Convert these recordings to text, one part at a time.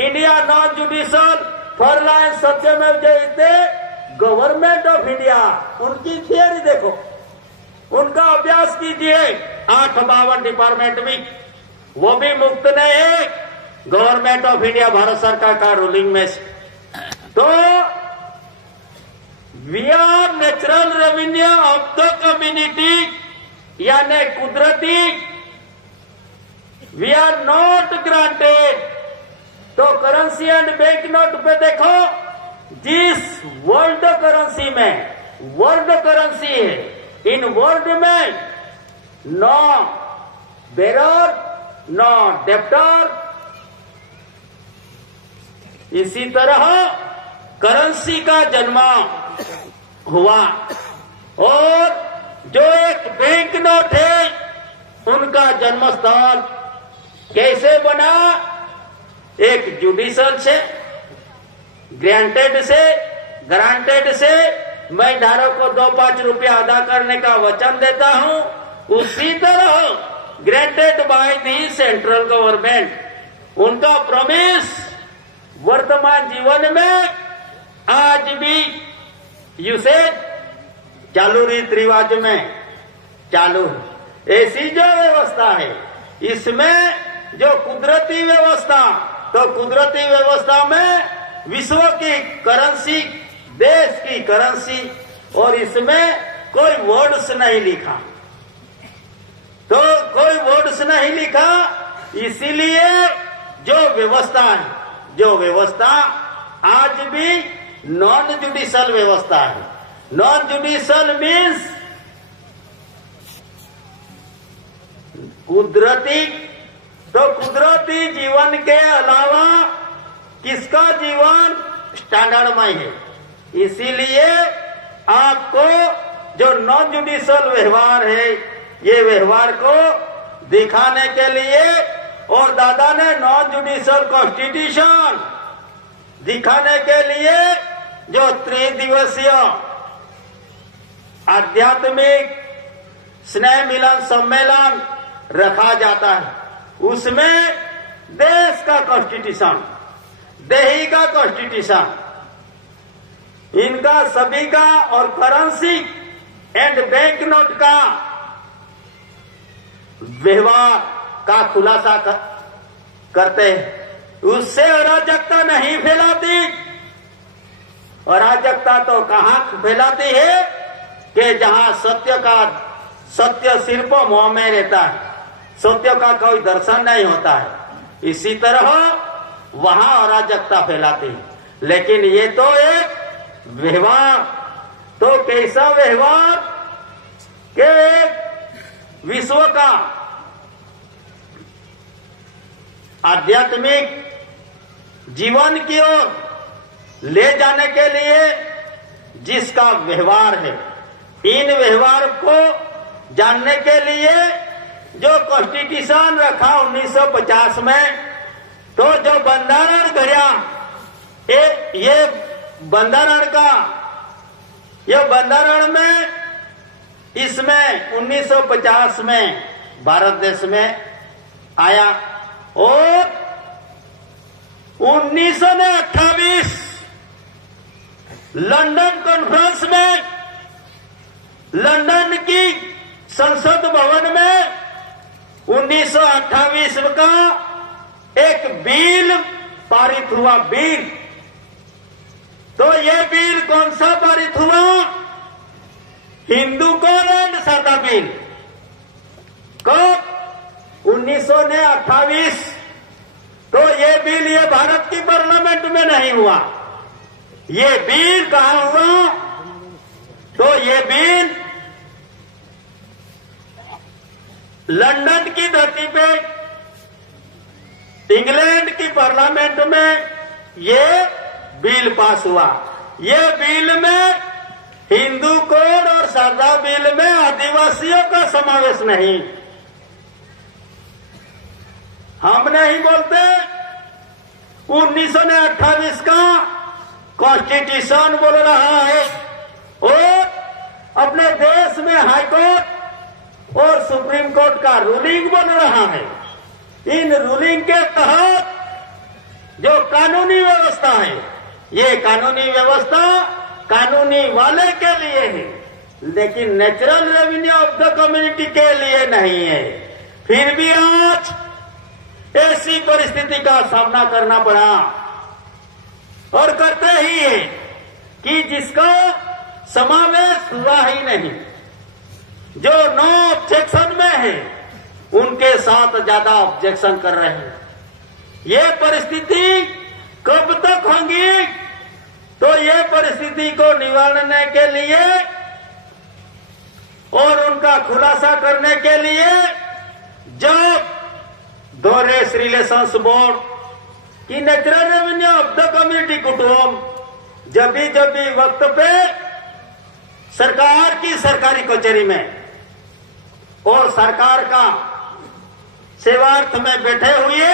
India non judicial फॉरलाइन सत्यमेव जयते government of India, उनकी थियरी देखो, उनका अभ्यास कीजिए 852 डिपार्टमेंट में, वो भी मुक्त नहीं है गवर्नमेंट ऑफ इंडिया भारत सरकार का रूलिंग में से। तो we are natural revenue of the community, यानी कुदरती, वी आर नॉट ग्रांटेड। तो करेंसी एंड बैंक नोट पे देखो, जिस वर्ल्ड करेंसी में वर्ल्ड करेंसी है, इन वर्ल्ड में नो बेरर नो डेप्टर, इसी तरह करेंसी का जन्म हुआ। और जो एक बैंक नोट है उनका जन्म स्थल कैसे बना? एक जुडिशियल से, ग्रांटेड से मैं धारक को 2-5 रुपया अदा करने का वचन देता हूं, उसी तरह granted by the central government, उनका प्रॉमिस वर्तमान जीवन में आज भी यूसेज चालू, रीत रिवाज में चालू है। ऐसी जो व्यवस्था है, इसमें जो कुदरती व्यवस्था, तो कुदरती व्यवस्था में विश्व की करेंसी, देश की करेंसी, और इसमें कोई वर्ड्स नहीं लिखा, तो कोई वर्ड्स नहीं लिखा, इसीलिए जो व्यवस्था है, जो व्यवस्था आज भी नॉन जुडिशियल व्यवस्था है। नॉन जुडिशियल मीन्स कुदरती, तो कुदरती जीवन के अलावा किसका जीवन स्टैंडर्डमय है, इसीलिए आपको जो नॉन जुडिशियल व्यवहार है, ये व्यवहार को दिखाने के लिए, और दादा ने नॉन जुडिशियल कॉन्स्टिट्यूशन दिखाने के लिए जो 3 दिवसीय आध्यात्मिक स्नेह मिलन सम्मेलन रखा जाता है, उसमें देश का कॉन्स्टिट्यूशन, देही का कॉन्स्टिट्यूशन, इनका सभी का, और करेंसी एंड बैंक नोट का व्यवहार का खुलासा करते हैं। उससे अराजकता नहीं फैलाती। अराजकता तो कहां फैलाती है कि जहां सत्य सिर्फ मुंह में रहता है, सत्य का कोई दर्शन नहीं होता है, इसी तरह वहां अराजकता फैलाती है। लेकिन ये तो एक व्यवहार, तो कैसा व्यवहार के विश्व का आध्यात्मिक जीवन की ओर ले जाने के लिए जिसका व्यवहार है, इन व्यवहार को जानने के लिए जो कॉन्स्टिट्यूशन रखा 1950 में, तो जो बंधारण घड़ा, ये बंधारण का, ये बंधारण में, इसमें 1950 में भारत देश में आया, और 1928 लंदन कॉन्फ्रेंस में, लंदन की संसद भवन में 1928 का एक बिल पारित हुआ, बिल। तो ये बिल कौन सा पारित हुआ? हिंदू कोड एंड सादा बिल। कब? 1928। तो ये बिल, ये भारत की पार्लियामेंट में नहीं हुआ, ये बिल कहां हुआ? तो ये बिल लंदन की धरती पे, इंग्लैंड की पार्लियामेंट में ये बिल पास हुआ। ये बिल में हिंदू कोड और सादा बिल में आदिवासियों का समावेश नहीं। हम नहीं बोलते 1928 का कॉन्स्टिट्यूशन बोल रहा है, और अपने देश में हाई कोर्ट और सुप्रीम कोर्ट का रूलिंग बोल रहा है। इन रूलिंग के तहत जो व्यवस्था है, ये कानूनी व्यवस्था कानूनी वाले के लिए है, लेकिन natural revenue of the community के लिए नहीं है। फिर भी आज ऐसी परिस्थिति का सामना करना पड़ा और करते ही है कि जिसका समावेश हुआ ही नहीं, जो नो ऑब्जेक्शन में है उनके साथ ज्यादा ऑब्जेक्शन कर रहे हैं। ये परिस्थिति कब तक होंगी? तो ये परिस्थिति को निवारने के लिए और उनका खुलासा करने के लिए जब दोरेस रिलेशंस बोर्ड की natural revenue of the community कुटुंब जब भी वक्त पे सरकार की सरकारी कचहरी में और सरकार का सेवार्थ में बैठे हुए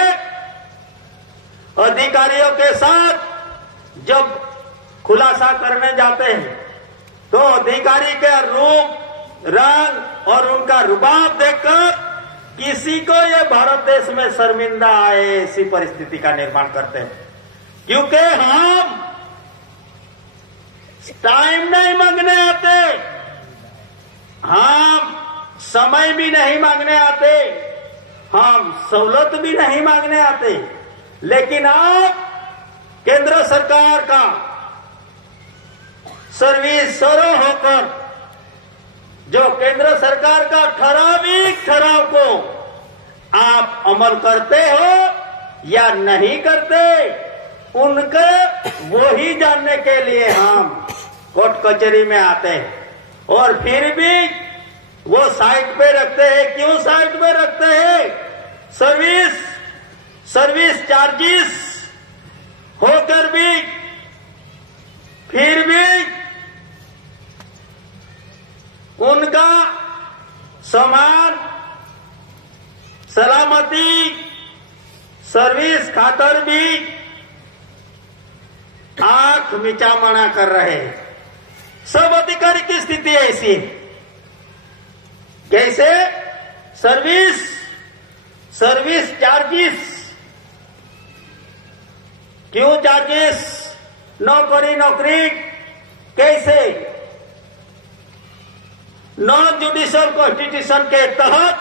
अधिकारियों के साथ जब खुलासा करने जाते हैं तो अधिकारी के रूप, रंग और उनका रुबाब देखकर किसी को ये भारत देश में शर्मिंदा आए ऐसी परिस्थिति का निर्माण करते हैं। क्योंकि हम टाइम नहीं मांगने आते, हम समय भी नहीं मांगने आते, हम सहूलत भी नहीं मांगने आते, लेकिन आप केंद्र सरकार का सर्विस स्वरो होकर जो केंद्र सरकार का ठराव को आप अमल करते हो या नहीं करते, उनके वो ही जानने के लिए हम कोर्ट कचहरी में आते हैं। और फिर भी वो साइड पे रखते हैं। क्यों साइड पे रखते हैं? सर्विस चार्जेस होकर भी फिर भी उनका सामान सलामती सर्विस खातर भी आंख मिचामणा कर रहे हैं। सब अधिकारी की स्थिति ऐसी है। कैसे? सर्विस चार्जेस, क्यों चार्जेस? नौकरी कैसे? नॉन जुडिशियल कॉन्स्टिट्यूशन के तहत,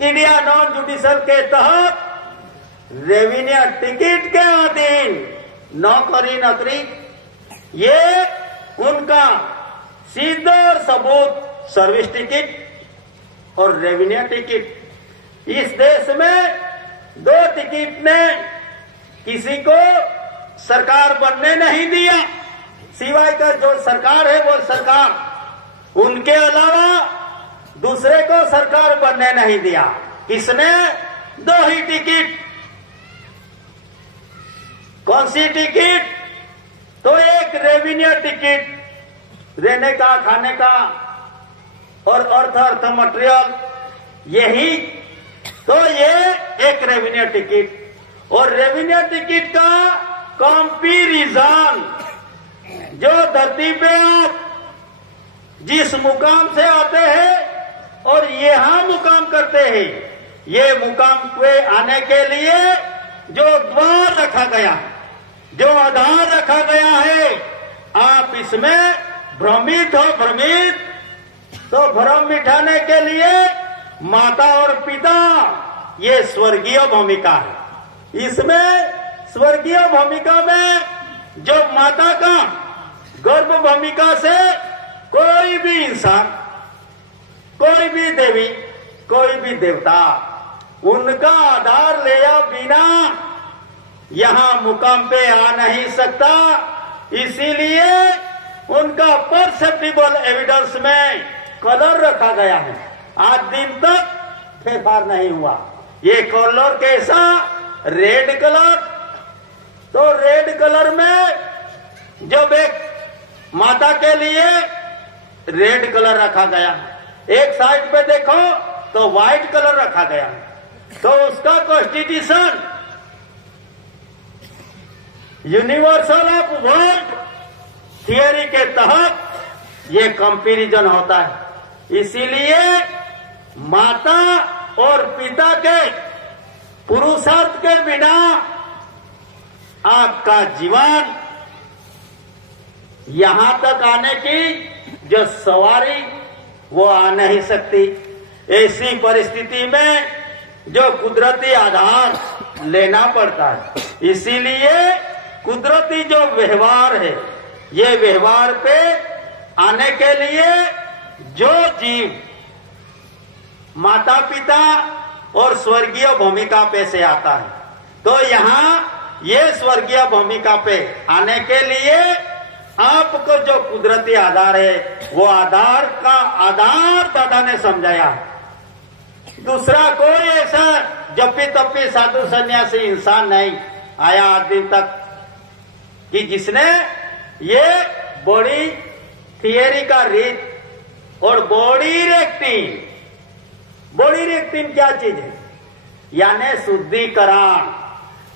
इंडिया नॉन जुडिशियल के तहत रेवेन्यू टिकट के अधीन नौकरी ये उनका सीधा और सबूत सर्विस टिकट और रेवेन्यू टिकट। इस देश में दो टिकट ने किसी को सरकार बनने नहीं दिया, सिवाय का जो सरकार है वो सरकार, उनके अलावा दूसरे को सरकार बनने नहीं दिया। किसने? दो ही टिकट। कौन सी टिकट? तो एक रेवेन्यू टिकट, रहने का, खाने का और अर्थ मटेरियल, यही तो ये एक रेवेन्यू टिकट। और रेवेन्यू टिकट का कंपैरिजन जो धरती पे आप जिस मुकाम से आते हैं और यहां मुकाम करते हैं, ये मुकाम पे आने के लिए जो द्वार रखा गया, जो आधार रखा गया है, आप इसमें भ्रमित हो। तो भ्रम मिटाने के लिए माता और पिता ये स्वर्गीय भूमिका है। इसमें स्वर्गीय भूमिका में जो माता का गर्भ भूमिका से कोई भी इंसान, कोई भी देवी, कोई भी देवता उनका आधार लिया बिना यहां मुकाम पे आ नहीं सकता। इसीलिए उनका परसेप्टिबल एविडेंस में कलर रखा गया है। आज दिन तक फेरफार नहीं हुआ। ये कलर कैसा? Red colour. तो रेड कलर में जब एक माता के लिए रेड कलर रखा गया, एक साइड पे देखो तो व्हाइट कलर रखा गया, तो उसका constitution universal of world theory के तहत ये कंपैरिजन होता है। इसीलिए माता और पिता के पुरुषार्थ के बिना आपका जीवन यहां तक आने की जो सवारी वो आ नहीं सकती। ऐसी परिस्थिति में जो कुदरती आधार लेना पड़ता है। इसीलिए कुदरती जो व्यवहार है, ये व्यवहार पे आने के लिए जो जीव माता पिता और स्वर्गीय भूमिका पे से आता है, तो यहाँ ये स्वर्गीय भूमिका पे आने के लिए आपको जो कुदरती आधार है, वो आधार का आधार दादा ने समझाया। दूसरा कोई ऐसा जप्पी तप्पी साधु सन्यासी इंसान नहीं आया आज दिन तक कि जिसने ये बॉडी थियरी का रीत और बॉडी रेक्टिन क्या चीज है, यानी शुद्धिकरण।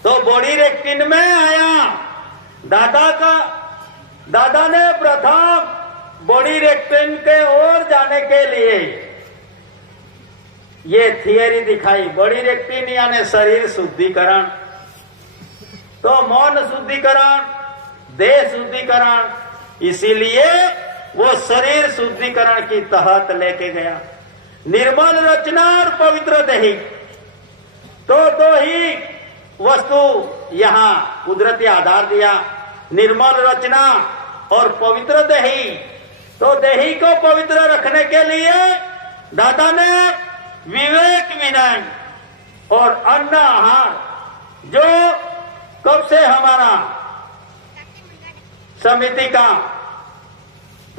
तो बॉडी रेक्टिन में आया दादा ने प्रथम बॉडी रेक्टिन के ओर जाने के लिए ये थियरी दिखाई। बॉडी रेक्टिन यानी शरीर शुद्धिकरण, तो मौन शुद्धिकरण, देह शुद्धिकरण। इसीलिए वो शरीर शुद्धिकरण की तहत लेके गया। निर्मल रचना और पवित्र देही, तो दो ही वस्तु यहाँ कुदरती आधार दिया, निर्मल रचना और पवित्र देही। तो देही को पवित्र रखने के लिए दादा ने विवेक विनय और अन्न आहार, जो कब से हमारा समिति का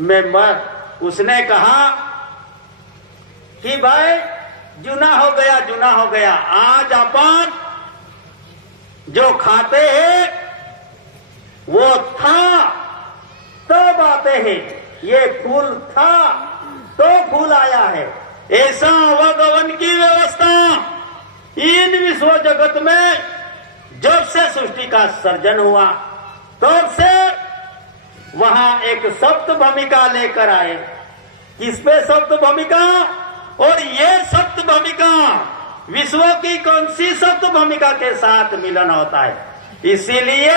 मेंबर, उसने कहा कि भाई जुना हो गया। आज अपन जो खाते हैं वो था तो बातें हैं, ये फूल था तो फूल आया है। ऐसा आवागमन की व्यवस्था इन विश्व जगत में जब से सृष्टि का सर्जन हुआ तब से वहां एक सप्त भूमिका लेकर आए। किसपे सप्त भूमिका? और ये सप्त भूमिका विश्व की कौन सी सप्त भूमिका के साथ मिलन होता है? इसीलिए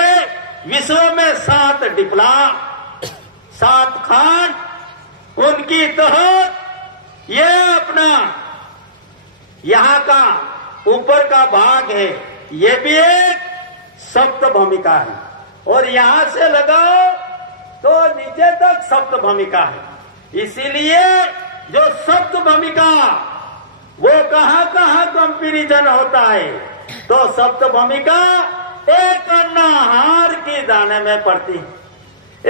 विश्व में 7 डिप्ला, 7 खान, उनकी तहत ये अपना यहाँ का ऊपर का भाग है, ये भी एक सप्त भूमिका है। और यहां से लगाओ तो नीचे तक सप्त भूमिका है। इसीलिए जो सप्त भूमिका वो कहां कंपैरिजन होता है, तो सप्त भूमिका एक अन्न आहार की दाने में पड़ती है,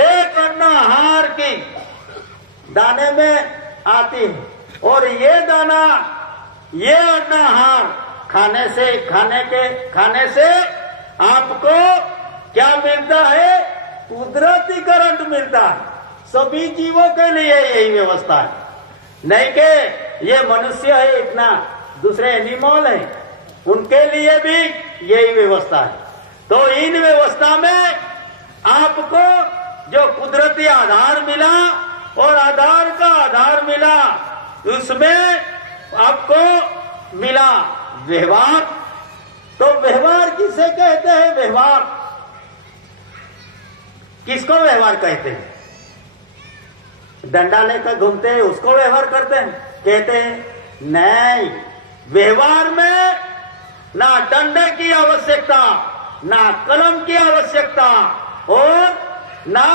एक अन्न आहार की दाने में आती है। और ये दाना, ये अन्न आहार खाने से आपको क्या मिलता है? कुदरती करंट मिलता है। सभी जीवों के लिए यही व्यवस्था है, नहीं कि ये मनुष्य है इतना, दूसरे एनिमल है उनके लिए भी यही व्यवस्था है। तो इन व्यवस्था में आपको जो कुदरती आधार मिला और आधार का आधार मिला, उसमें आपको मिला व्यवहार। तो व्यवहार किसे कहते हैं? व्यवहार किसको व्यवहार कहते हैं? डंडा लेकर घूमते हैं उसको व्यवहार करते हैं कहते हैं? नहीं, व्यवहार में ना डंडे की आवश्यकता, ना कलम की आवश्यकता और ना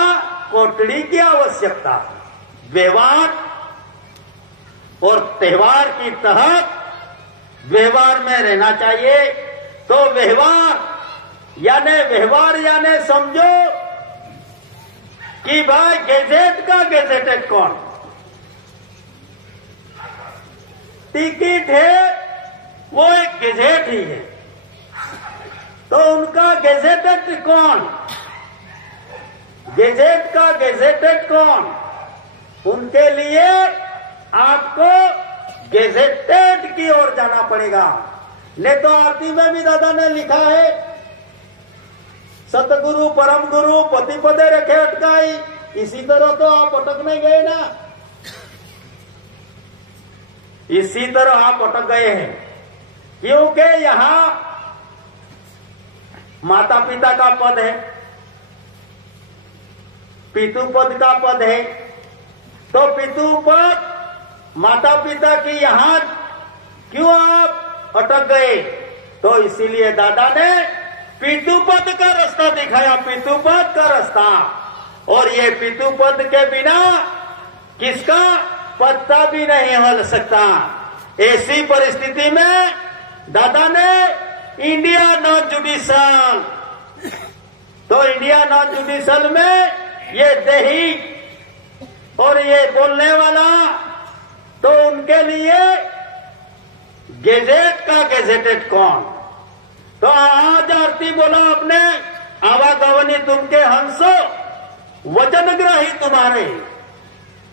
कोटड़ी की आवश्यकता। व्यवहार और त्योहार की तहत व्यवहार में रहना चाहिए। तो व्यवहार यानी समझो कि भाई गैजेट का गैजेटेड कौन? टिकट है वो एक गैजेट ही है, तो उनका गैजेटेड कौन? गैजेट का गैजेटेड कौन? उनके लिए आपको गैजेटेड की ओर जाना पड़ेगा। नहीं तो आरती में भी दादा ने लिखा है, सतगुरु परम गुरु पति पदे रखे अटकाई। इसी तरह तो आप अटकने गए ना, इसी तरह आप अटक गए हैं, क्योंकि यहां माता पिता का पद है, पितु पद का पद है। तो पितु पद माता पिता की यहां क्यों आप अटक गए? तो इसीलिए दादा ने पितु पद का रास्ता दिखाया, पितु पद का रास्ता। और ये पितु पद के बिना किसका पत्ता भी नहीं हिल सकता। ऐसी परिस्थिति में दादा ने इंडिया नॉन जुडिशल, तो इंडिया नॉन जुडिशल में ये देही और ये बोलने वाला, तो उनके लिए गेजेट का गेजेटेड कौन? तो आज आरती बोला अपने आवागवनी तुमके हंसो वचनग्राही तुम्हारे।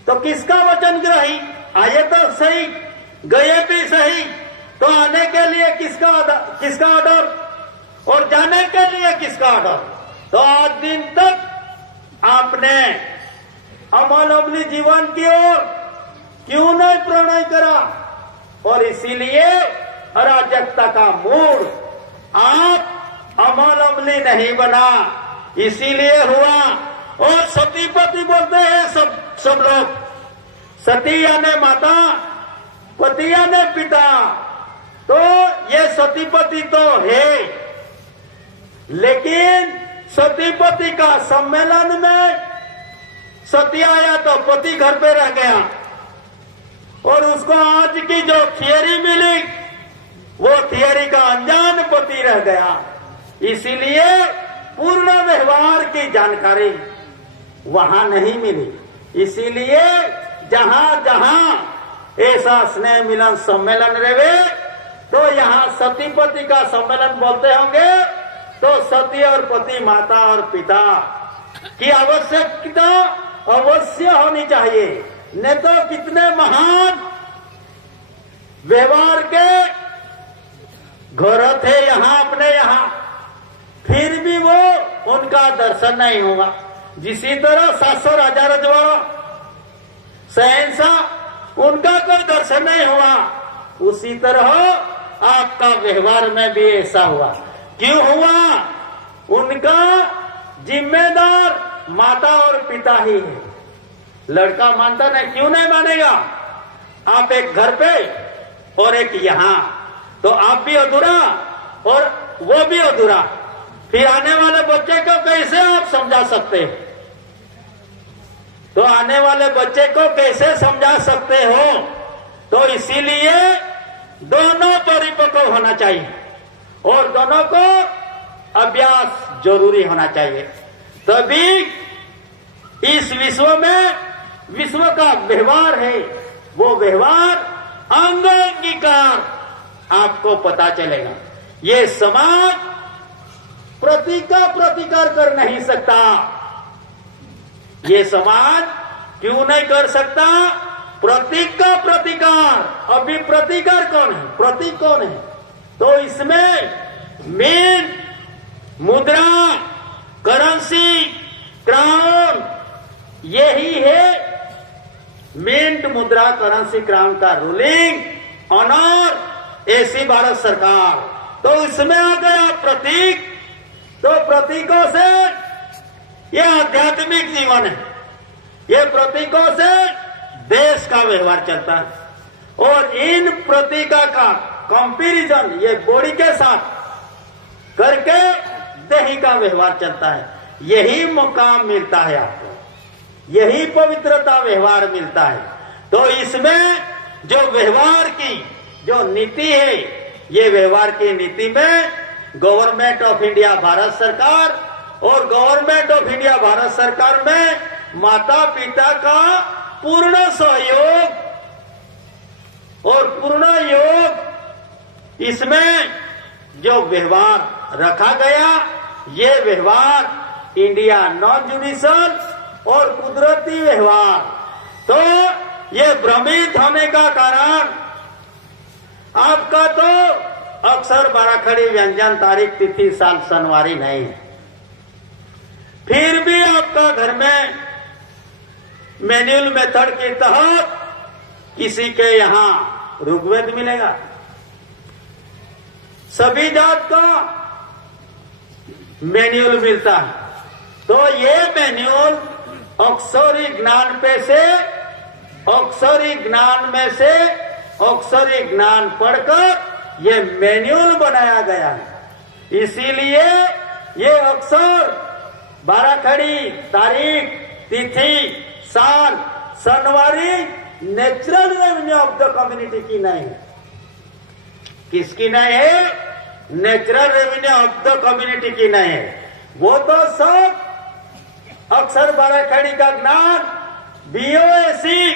तो किसका वचनग्राही? आए तो सही, गए भी सही, तो आने के लिए किसका ऑर्डर और जाने के लिए किसका ऑर्डर? तो आज दिन तक आपने अमल अमली जीवन की ओर क्यों नहीं प्रणय करा? और इसीलिए अराजकता का मूड आप अमल अमली नहीं बना, इसीलिए हुआ। और सती पति बोलते हैं सब लोग, सती यानी माता, पति यानी पिता। तो ये सती पति तो है, लेकिन सती पति का सम्मेलन में सती आया तो पति घर पे रह गया, और उसको आज की जो थियरी मिली वो थियरी का अनजान पति रह गया। इसीलिए पूर्ण व्यवहार की जानकारी वहां नहीं मिली। इसीलिए जहां जहां ऐसा स्नेह मिलन सम्मेलन रहे, तो यहाँ सती पति का सम्मेलन बोलते होंगे, तो सती और पति, माता और पिता की आवश्यकता अवश्य होनी चाहिए। नहीं तो कितने महान व्यवहार के घर थे यहाँ अपने यहाँ, फिर भी वो उनका दर्शन नहीं हुआ। जिसी तरह 700 राजा रजवाड़ा शहंशाह, उनका कोई दर्शन नहीं हुआ, उसी तरह आपका व्यवहार में भी ऐसा हुआ। क्यों हुआ? उनका जिम्मेदार माता और पिता ही है। लड़का मानता नहीं, क्यों नहीं मानेगा? आप एक घर पे और एक यहाँ, तो आप भी अधूरा और वो भी अधूरा। फिर आने वाले बच्चे को कैसे आप समझा सकते हैं? तो आने वाले बच्चे को कैसे समझा सकते हो? तो इसीलिए दोनों परिपक्व होना चाहिए और दोनों को अभ्यास जरूरी होना चाहिए। तभी इस विश्व में, विश्व का व्यवहार है, वो व्यवहार अंग अंगीकार आपको पता चलेगा। ये समाज प्रतीक का प्रतिकार कर नहीं सकता। ये समाज क्यों नहीं कर सकता? प्रतीक का प्रतिकार। अभी प्रतिकार कौन है? प्रतीक कौन है? तो इसमें मेन मुद्रा, करेंसी, क्राउन, यही है मिंट, मुद्रा, करेंसी, क्राउन का रूलिंग ऑनर ऐसी भारत सरकार। तो इसमें आ गया प्रतीक। तो प्रतीकों से यह आध्यात्मिक जीवन है, ये प्रतीकों से देश का व्यवहार चलता है। और इन प्रतीकों का कंपैरिजन ये बॉडी के साथ करके देही का व्यवहार चलता है। यही मुकाम मिलता है आपको, यही पवित्रता व्यवहार मिलता है। तो इसमें जो व्यवहार की जो नीति है, ये व्यवहार की नीति में गवर्नमेंट ऑफ इंडिया भारत सरकार और गवर्नमेंट ऑफ इंडिया भारत सरकार में माता पिता का पूर्ण सहयोग और पूर्ण योग, इसमें जो व्यवहार रखा गया, ये व्यवहार इंडिया नॉन जुडिशल और कुदरती व्यवहार। तो ये भ्रमित होने का कारण आपका तो अक्सर बाराखड़ी व्यंजन तारीख तिथि साल सनवारी नहीं है, फिर भी आपका घर में मैनुअल मेथड के तहत किसी के यहां ऋग्वेद मिलेगा। सभी जात का मैन्युअल मिलता है। तो ये मैन्युअल अक्षरी ज्ञान में से अक्षरी ज्ञान पढ़कर ये मैन्युअल बनाया गया है। इसीलिए ये अक्षर 12 खड़ी, तारीख, तिथि, साल, सनवारी natural revenue of the community की नहीं है। किसकी नहीं है? Natural revenue of the community की नहीं है। वो तो सब अक्षर 12 खड़ी का ज्ञान BOAC,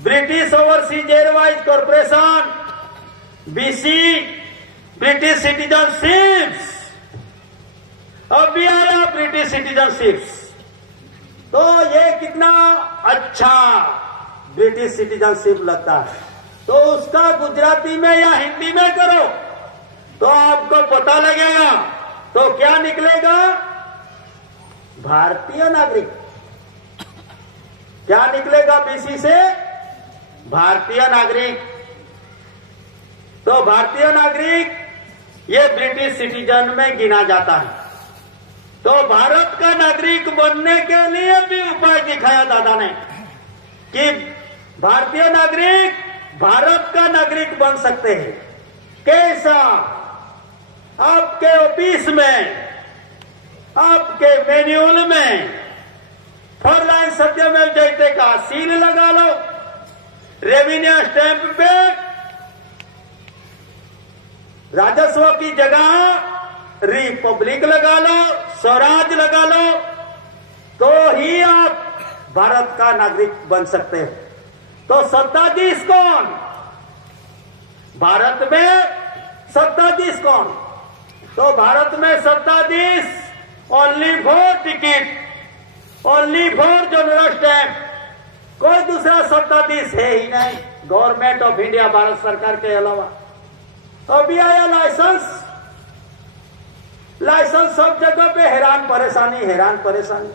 British Overseas Airways Corporation, BC, British citizenships, अब भी आया ब्रिटिश सिटीजनशिप्स। तो ये कितना अच्छा ब्रिटिश सिटीजनशिप लगता है। तो उसका गुजराती में या हिंदी में करो तो आपको पता लगेगा। तो क्या निकलेगा? भारतीय नागरिक। क्या निकलेगा बीसी से? भारतीय नागरिक। तो भारतीय नागरिक ये ब्रिटिश सिटीजन में गिना जाता है। तो भारत का नागरिक बनने के लिए भी उपाय दिखाया दादा ने कि भारतीय नागरिक भारत का नागरिक बन सकते हैं। कैसा? आपके ऑफिस में, आपके मैन्युअल में फॉर लाइन सत्यमेव जयते का सील लगा लो, रेवेन्यू स्टैंप पे राजस्व की जगह रिपब्लिक लगा लो, स्वराज लगा लो, तो ही आप भारत का नागरिक बन सकते हैं। तो सत्ताधीश कौन? भारत में सत्ताधीश कौन? तो भारत में सत्ताधीश only for ticket, only for general stamp, कोई दूसरा सत्ताधीश है ही नहीं गवर्नमेंट ऑफ इंडिया, भारत सरकार के अलावा। अभी आया लाइसेंस। लाइसेंस सब जगह पे हैरान परेशानी।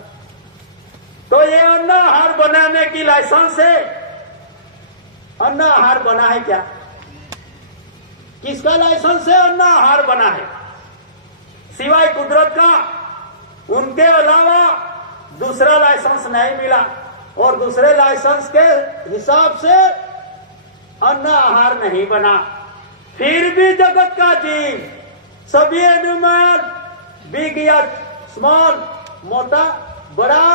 तो ये अन्न आहार बनाने की लाइसेंस है। अन्न आहार बना है क्या? किसका लाइसेंस है? अन्न आहार बना है, सिवाय कुदरत का। उनके अलावा दूसरा लाइसेंस नहीं मिला और दूसरे लाइसेंस के हिसाब से अन्न आहार नहीं बना। फिर भी जगत का जीव, सभी एनिमल, बिग या स्मॉल, मोटा, बड़ा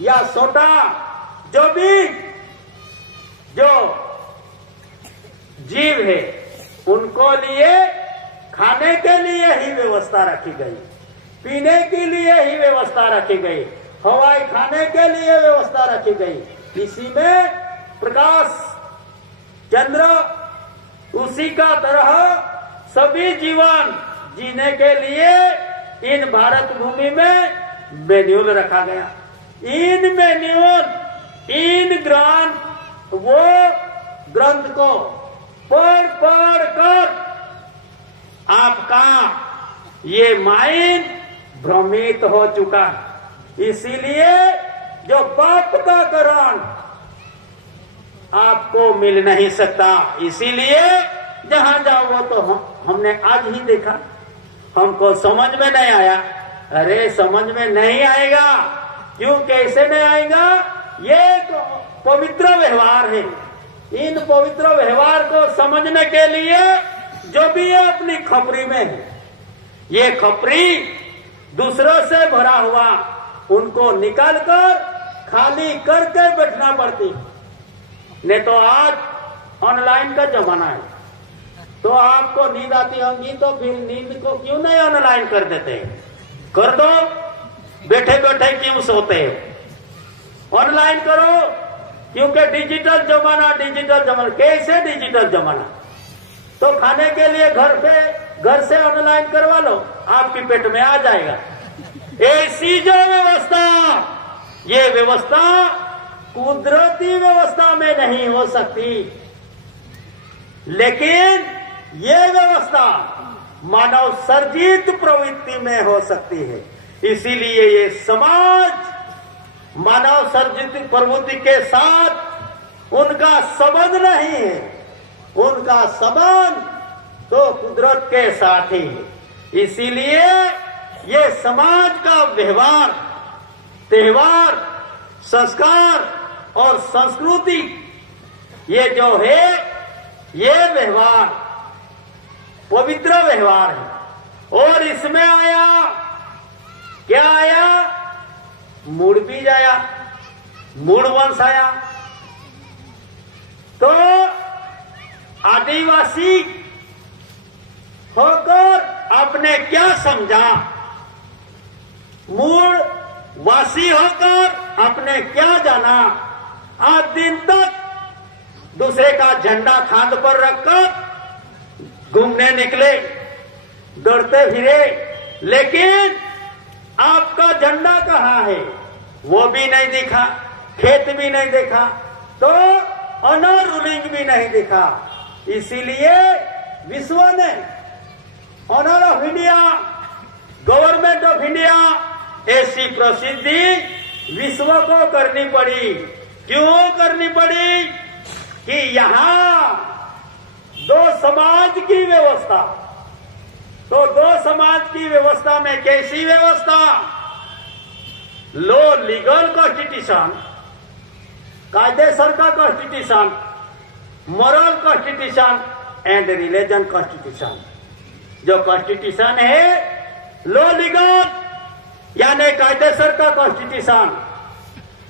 या छोटा, जो जीव है उनको लिए खाने के लिए ही व्यवस्था रखी गई, पीने के लिए ही व्यवस्था रखी गई, हवाई खाने के लिए व्यवस्था रखी गई। इसी में प्रकाश चंद्र, उसी का तरह सभी जीवन जीने के लिए इन भारत भूमि में मैन्युअल रखा गया। इन मैन्युअल, इन ग्रंथ, वो ग्रंथ को पढ़ कर आपका ये माइंड भ्रमित हो चुका। इसीलिए जो पाप का कारण आपको मिल नहीं सकता। इसीलिए जहां जाओ वो तो हमने आज ही देखा, हमको समझ में नहीं आया। अरे समझ में नहीं आएगा, क्यों? कैसे नहीं आएगा? ये तो पवित्र व्यवहार है। इन पवित्र व्यवहार को समझने के लिए जो भी है अपनी खपरी में है, ये खपरी दूसरों से भरा हुआ, उनको निकालकर खाली करके बैठना पड़ती। नहीं तो आज ऑनलाइन का जमाना है, तो आपको नींद आती होगी तो फिर नींद को क्यों नहीं ऑनलाइन कर देते? कर दो, बैठे बैठे क्यों सोते हो? ऑनलाइन करो, क्योंकि डिजिटल जमाना। कैसे डिजिटल जमाना? तो खाने के लिए घर से ऑनलाइन करवा लो, आपकी पेट में आ जाएगा। ऐसी जो व्यवस्था, ये व्यवस्था कुदरती व्यवस्था में नहीं हो सकती, लेकिन ये व्यवस्था मानव सर्जित प्रवृत्ति में हो सकती है। इसीलिए ये समाज मानव सर्जित प्रवृत्ति के साथ उनका संबंध नहीं है, उनका संबंध तो कुदरत के साथ ही है। इसीलिए ये समाज का व्यवहार, त्योहार, संस्कार और संस्कृति, ये जो है ये व्यवहार पवित्र व्यवहार है। और इसमें आया क्या आया? मूड बीज आया, मूड वंश आया। तो आदिवासी होकर आपने क्या समझा? मूल वासी होकर आपने क्या जाना? आज दिन तक दूसरे का झंडा खांद पर रखकर घूमने निकले, दौड़ते फिरे, लेकिन आपका झंडा कहाँ है? वो भी नहीं दिखा, खेत भी नहीं देखा, तो ऑनर रूलिंग भी नहीं दिखा। इसीलिए विश्व ने honour of India, government of India ऐसी प्रसिद्धि विश्व को करनी पड़ी। क्यों करनी पड़ी? कि यहां दो समाज की व्यवस्था, तो दो समाज की व्यवस्था में कैसी व्यवस्था? लो लीगल कॉन्स्टिट्यूशन, कायदेसर का constitution, moral constitution and religion constitution. जो कॉन्स्टिट्यूशन है लो लीगल यानी कायदेसर का कॉन्स्टिट्यूशन,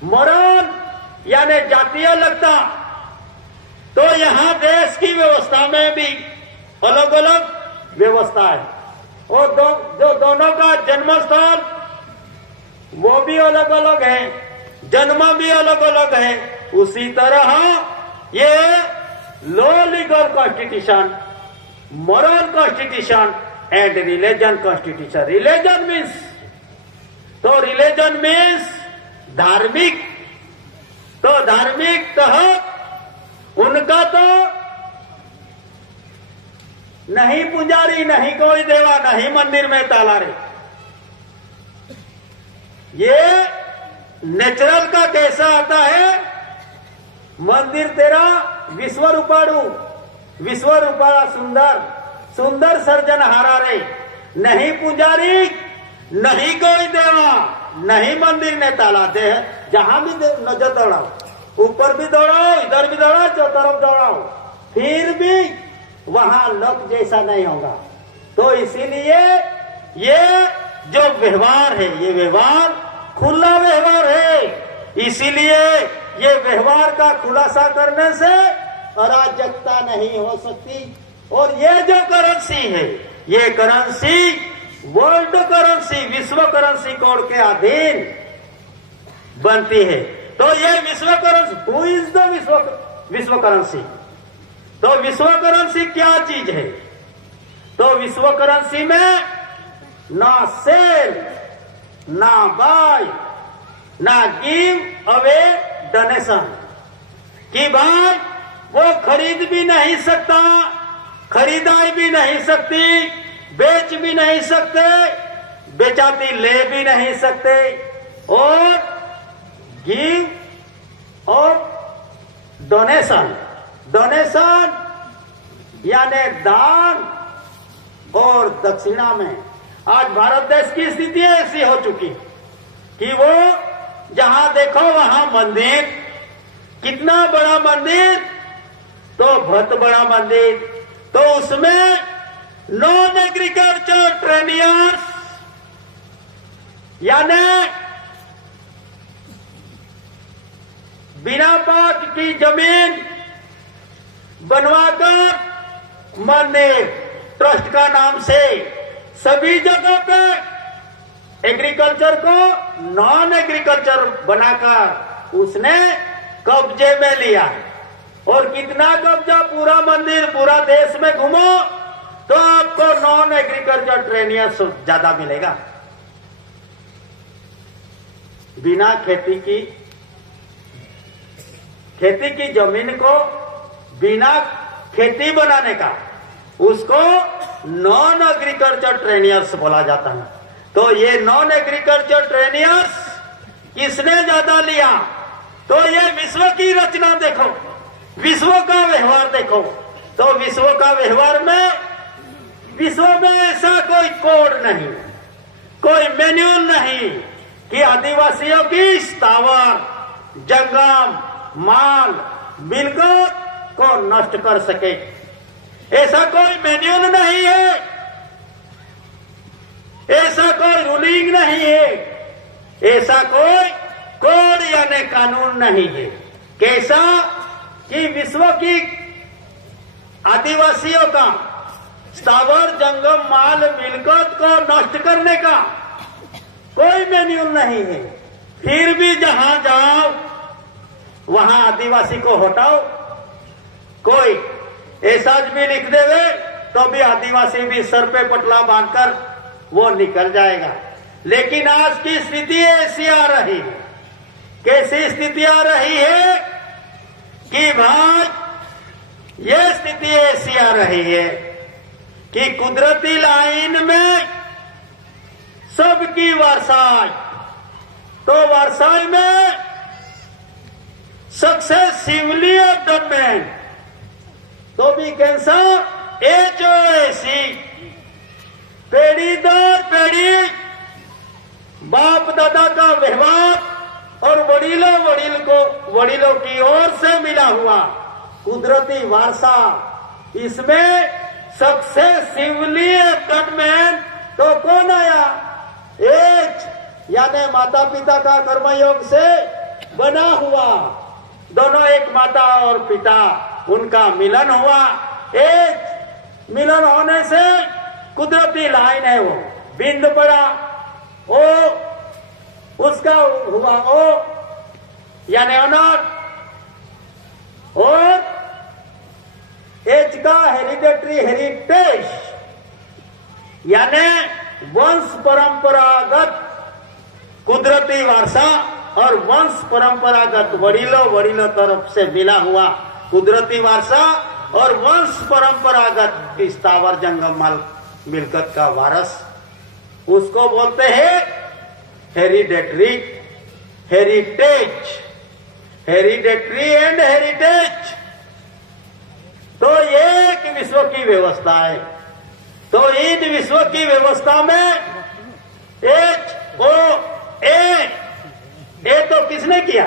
मॉरल यानी जातीय लगता, तो यहां देश की व्यवस्था में भी अलग अलग व्यवस्था है। और जो दोनों का जन्म स्थल वो भी अलग अलग है, जन्म भी अलग अलग है। उसी तरह ये लो legal constitution, moral constitution and religion constitution. Religion means, तो रिलीजन मीन्स धार्मिक, तो धार्मिक तहत उनका तो नहीं पुजारी, नहीं कोई देवा, नहीं मंदिर में ताला रे। ये नेचुरल का कैसा आता है? मंदिर तेरा विश्व रूपाणु, विश्व रूपाणा सुंदर, सुंदर सर्जनहारा रे। नहीं पुजारी, नहीं कोई देवा, नहीं मंदिर ने ताला दे। जहां भी नजर दौड़ाओ, ऊपर भी दौड़ाओ, इधर भी दौड़ाओ, जो तरफ दौड़ाओ, फिर भी वहां लोक जैसा नहीं होगा। तो इसीलिए ये जो व्यवहार है, ये व्यवहार खुला व्यवहार है। इसीलिए ये व्यवहार का खुलासा करने से अराजकता नहीं हो सकती। और ये जो करेंसी है, ये करेंसी वर्ल्ड करेंसी, विश्व करेंसी कोड के अधीन बनती है। तो ये विश्व करेंसी, हु इज द विश्व करेंसी? तो विश्व करेंसी क्या चीज है? तो विश्व करेंसी में ना सेल, ना बाय, ना गिव अवे डोनेशन, कि भाई वो खरीद भी नहीं सकता, खरीदाई भी नहीं सकती, बेच भी नहीं सकते, बेचाती ले भी नहीं सकते, और गिव और डोनेशन, डोनेशन यानी दान और दक्षिणा में आज भारत देश की स्थिति ऐसी हो चुकी कि वो जहां देखो वहां मंदिर, कितना बड़ा मंदिर, तो बहुत बड़ा मंदिर, तो उसमें नॉन एग्रीकल्चर ट्रेनियर्स यानी बिना पाक की जमीन बनवाकर मंदिर ट्रस्ट का नाम से सभी जगह पे एग्रीकल्चर को नॉन एग्रीकल्चर बनाकर उसने कब्जे में लिया। और कितना कब्जा? पूरा मंदिर, पूरा देश में घूमो तो आपको नॉन एग्रीकल्चर ट्रेनियर्स ज्यादा मिलेगा। बिना खेती की जमीन को बिना खेती बनाने का, उसको नॉन एग्रीकल्चर ट्रेनियर्स बोला जाता है। तो ये नॉन एग्रीकल्चर ट्रेनियर्स किसने ज्यादा लिया? तो ये विश्व की रचना देखो, विश्व का व्यवहार देखो। तो विश्व का व्यवहार में, विश्व में ऐसा कोई कोड नहीं, कोई मैन्युअल नहीं कि आदिवासियों की स्थावर, जंगम, माल, मिलकत को नष्ट कर सके। ऐसा कोई मैन्युअल नहीं है, ऐसा कोई रूलिंग नहीं है, ऐसा कोई कोड यानी कानून नहीं है। कैसा कि विश्व की आदिवासियों का स्थावर, जंगम, माल, मिलकत को नष्ट करने का कोई मैन्युअल नहीं है। फिर भी जहां जाओ वहां आदिवासी को हटाओ। कोई ऐसा भी लिख देवे तो भी आदिवासी भी सर पे पटला बांधकर वो निकल जाएगा। लेकिन आज की स्थिति ऐसी आ रही है। कैसी स्थिति आ रही है कि भाई ये स्थिति ऐसी आ रही है कि कुदरती लाइन में सबकी वर्षाई, तो वर्षाई में सक्सेसिवली डेवलपमेंट, तो भी कैसा ऐसी पीढ़ी दर पीढ़ी बाप दादा का व्यवहार और वडीलों की ओर से मिला हुआ कुदरती वारसा, इसमें सक्सेसिवली डेवलपमेंट तो कौन आया? एज यानी माता पिता का कर्मयोग से बना हुआ, दोनों एक माता और पिता उनका मिलन हुआ। एज मिलन होने से कुदरती लाइन है, वो बिंद पड़ा, ओ उसका हुआ ओ यानी अनर, और एज का हेरिडेटरी हेरिटेज यानी वंश परंपरागत कुदरती वारसा और वंश परंपरागत वडीलों तरफ से मिला हुआ कुदरती वारसा और वंश परंपरागत स्थावर, जंगम, माल, मिलकत का वारस, उसको बोलते हैं hereditary heritage, hereditary and heritage. तो ये एक विश्व की व्यवस्था है। तो इन विश्व की व्यवस्था में ए तो किसने किया?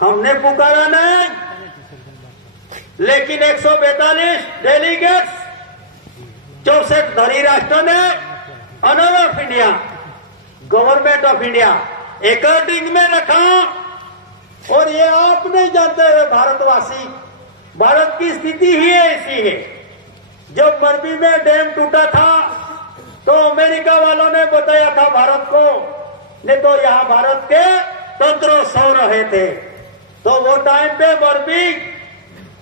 हमने पुकारा नहीं, लेकिन 142 डेलीगेट्स 64 धनी राष्ट्रों ने honour of India, government of India according में रखा। और ये आप नहीं जानते हुए भारतवासी, भारत की स्थिति ही ऐसी है। जब मरबी में डैम टूटा था तो अमेरिका वालों ने बताया था भारत को, नहीं तो यहाँ भारत के तंत्र सो रहे थे। तो वो टाइम पे मरबी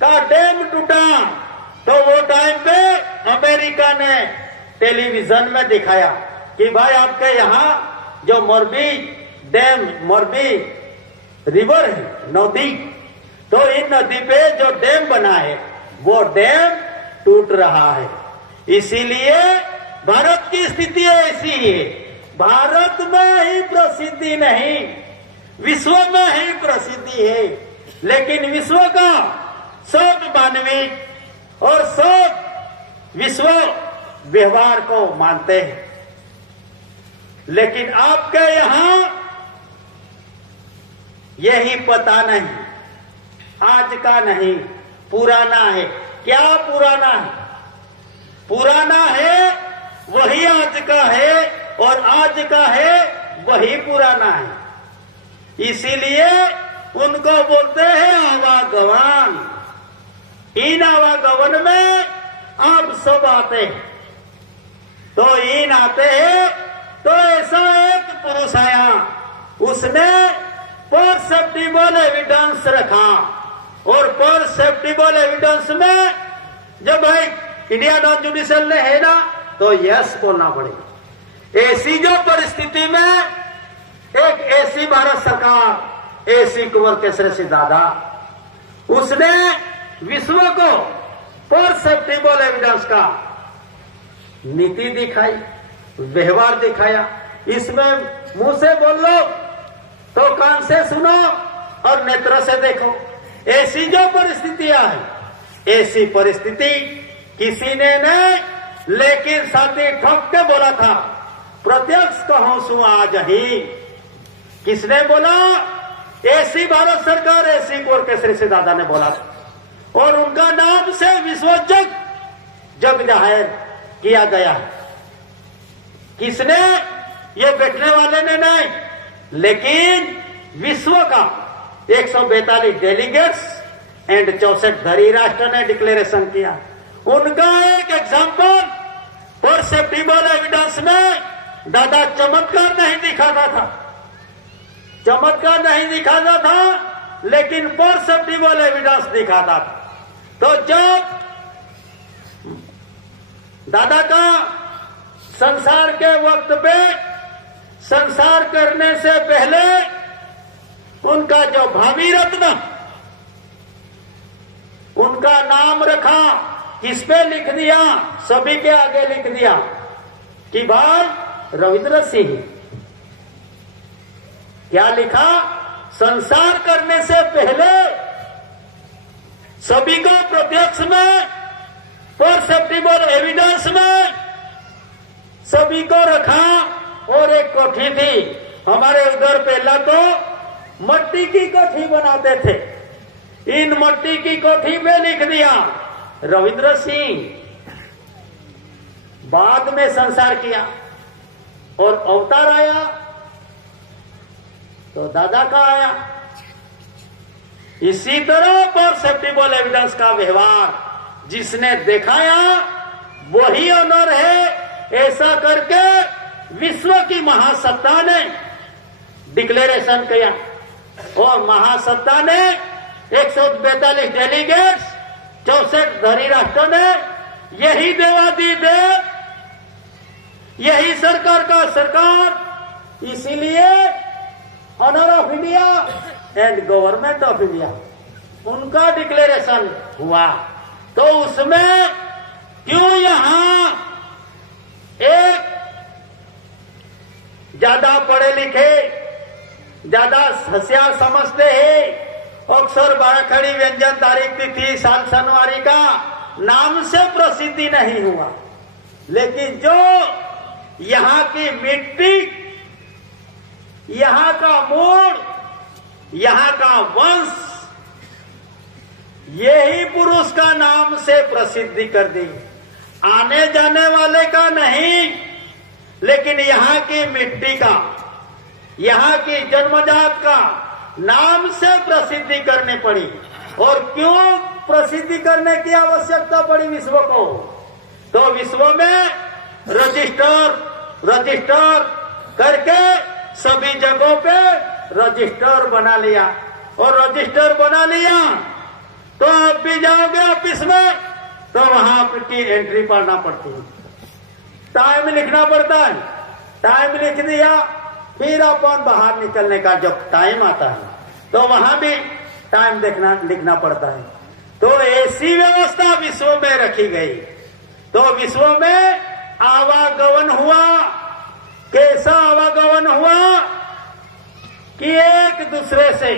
का डैम टूटा, तो वो टाइम पे अमेरिका ने टेलीविजन में दिखाया कि भाई आपके यहाँ जो मोरबी डैम, मोरबी रिवर है, नदी, तो इन नदी पे जो डैम बना है वो डैम टूट रहा है। इसीलिए भारत की स्थिति ऐसी है। भारत में ही प्रसिद्धि नहीं, विश्व में ही प्रसिद्धि है। लेकिन विश्व का सब मानविक और सब विश्व व्यवहार को मानते हैं। लेकिन आपके यहां यही पता नहीं, आज का नहीं, पुराना है। क्या पुराना है? पुराना है वही आज का है, और आज का है वही पुराना है। इसीलिए उनको बोलते हैं आवागमन। इन आवागमन में आप सब आते हैं। तो इन आते हैं तो ऐसा एक पुरुष आया, उसने परसेप्टिबल एविडेंस रखा, और परसेप्टिबल एविडेंस में जब भाई इंडिया नॉन जुडिशियल ने है ना, तो यस बोलना पड़ेगा। ऐसी जो परिस्थिति में एक ऐसी भारत सरकार, ऐसी कुंवर केसरी सिंह दादा, उसने विश्व को परसेप्टिबल एविडेंस का नीति दिखाई, व्यवहार दिखाया। इसमें मुंह से बोल लो तो कान से सुनो और नेत्र से देखो। ऐसी जो परिस्थितियां है, ऐसी परिस्थिति किसी ने नहीं, लेकिन साथी ठोक के बोला था प्रत्यक्ष कहूं सु आज ही। किसने बोला? ऐसी भारत सरकार, ऐसी कोर केसरी से दादा ने बोला और उनका नाम से विश्व जग जाहिर किया गया। किसने? ये बैठने वाले ने नहीं, लेकिन विश्व का 142 डेलीगेट्स एंड 64 धरी राष्ट्र ने डिक्लेरेशन किया। उनका एक एग्जाम्पल परसेप्टिबल एविडेंस में दादा चमत्कार नहीं दिखाता था, चमत्कार नहीं दिखाता था, लेकिन परसेप्टिबल एविडेंस दिखाता था। तो जब दादा का संसार के वक्त पे, संसार करने से पहले उनका जो भावी रत्न, उनका नाम रखा, किस पे लिख दिया? सभी के आगे लिख दिया कि भाई रविंद्र सिंह। क्या लिखा? संसार करने से पहले सभी को प्रत्यक्ष में, परसेप्टिबल एविडेंस में सभी को रखा। और एक कोठी थी हमारे उधर, पहला तो मट्टी की कोठी बनाते थे, इन मट्टी की कोठी में लिख दिया रविंद्र सिंह। बाद में संसार किया और अवतार आया तो दादा का आया। इसी तरह परसेप्टिबल एविडेंस का व्यवहार जिसने दिखाया वही ऑनर है। ऐसा करके विश्व की महासत्ता ने डिक्लेरेशन किया और महासत्ता ने 142 डेलीगेट्स, 64 धरी राष्ट्रों ने यही देवादी देव, यही सरकार का सरकार, इसीलिए honour of India and government of India उनका डिक्लेरेशन हुआ। तो उसमें क्यों यहां एक ज्यादा पढ़े लिखे, ज्यादा होशियार समझते हैं, अक्षर बाराखड़ी व्यंजन तारीख तिथि साल सनवारी का नाम से प्रसिद्धि नहीं हुआ, लेकिन जो यहाँ की मिट्टी, यहाँ का मूल, यहाँ का वंश, यही पुरुष का नाम से प्रसिद्धि कर दी। आने जाने वाले का नहीं, लेकिन यहाँ की मिट्टी का, यहाँ की जन्मजात का नाम से प्रसिद्धि करनी पड़ी। और क्यों प्रसिद्धि करने की आवश्यकता पड़ी विश्व को? तो विश्व में रजिस्टर करके सभी जगहों पे रजिस्टर बना लिया। और रजिस्टर बना लिया तो आप भी जाओगे ऑफिस में तो वहां की एंट्री पढ़ना पड़ती है, टाइम लिखना पड़ता है। टाइम लिख दिया, फिर अपन बाहर निकलने का जब टाइम आता है तो वहां भी टाइम लिखना पड़ता है। तो ऐसी व्यवस्था विश्व में रखी गई। तो विश्व में आवागमन हुआ। कैसा आवागमन हुआ कि एक दूसरे से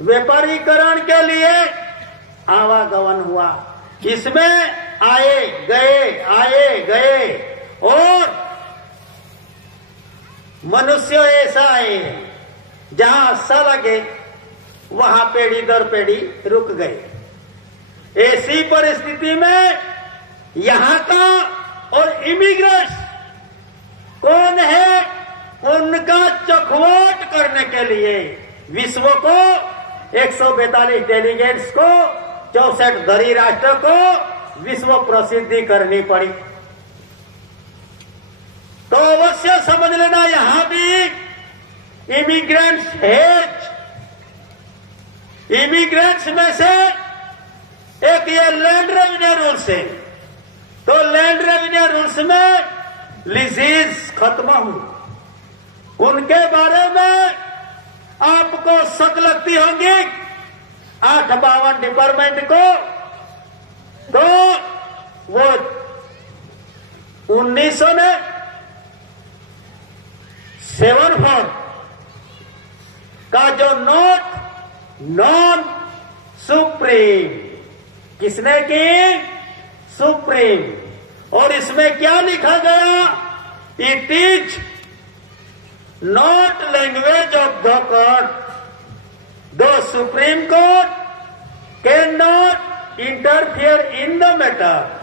व्यापारीकरण के लिए आवागमन हुआ। इसमें आए गए और मनुष्य ऐसा है जहां अच्छा लगे वहां पेढ़ी दर पेढ़ी रुक गए। ऐसी परिस्थिति में यहां का और इमिग्रेंट्स कौन है, उनका चखवट करने के लिए विश्व को 142 डेलीगेट्स को, 64 धरी राष्ट्र को विश्व प्रसिद्धि करनी पड़ी। तो अवश्य समझ लेना यहां भी इमिग्रेंट्स है। इमिग्रेंट्स में से एक ये लैंड रेवेन्यू रूल्स है। तो लैंड रेवेन्यू रूल्स में लीजेस खत्म हुई, उनके बारे में आपको शक लगती होंगी 852 डिपार्टमेंट को। तो वो 1974 का जो नोट नॉन सुप्रीम, किसने की? सुप्रीम। और इसमें क्या लिखा गया? It is not language of the court, the supreme court can not interfere in the matter.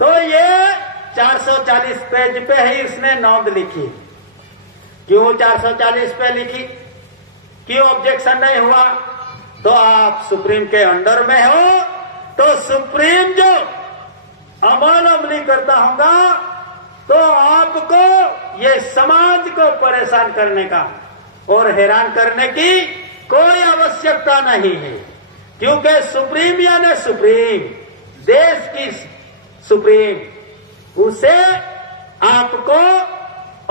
तो ये 440 पेज पे ही इसने नोंद लिखी। क्यों 440 पे लिखी? क्यों ऑब्जेक्शन नहीं हुआ? तो आप सुप्रीम के अंडर में हो, तो सुप्रीम जो अमली करता होगा, तो आपको ये समाज को परेशान करने का और हैरान करने की कोई आवश्यकता नहीं है, क्योंकि सुप्रीम यानी सुप्रीम, देश की सुप्रीम, उसे आपको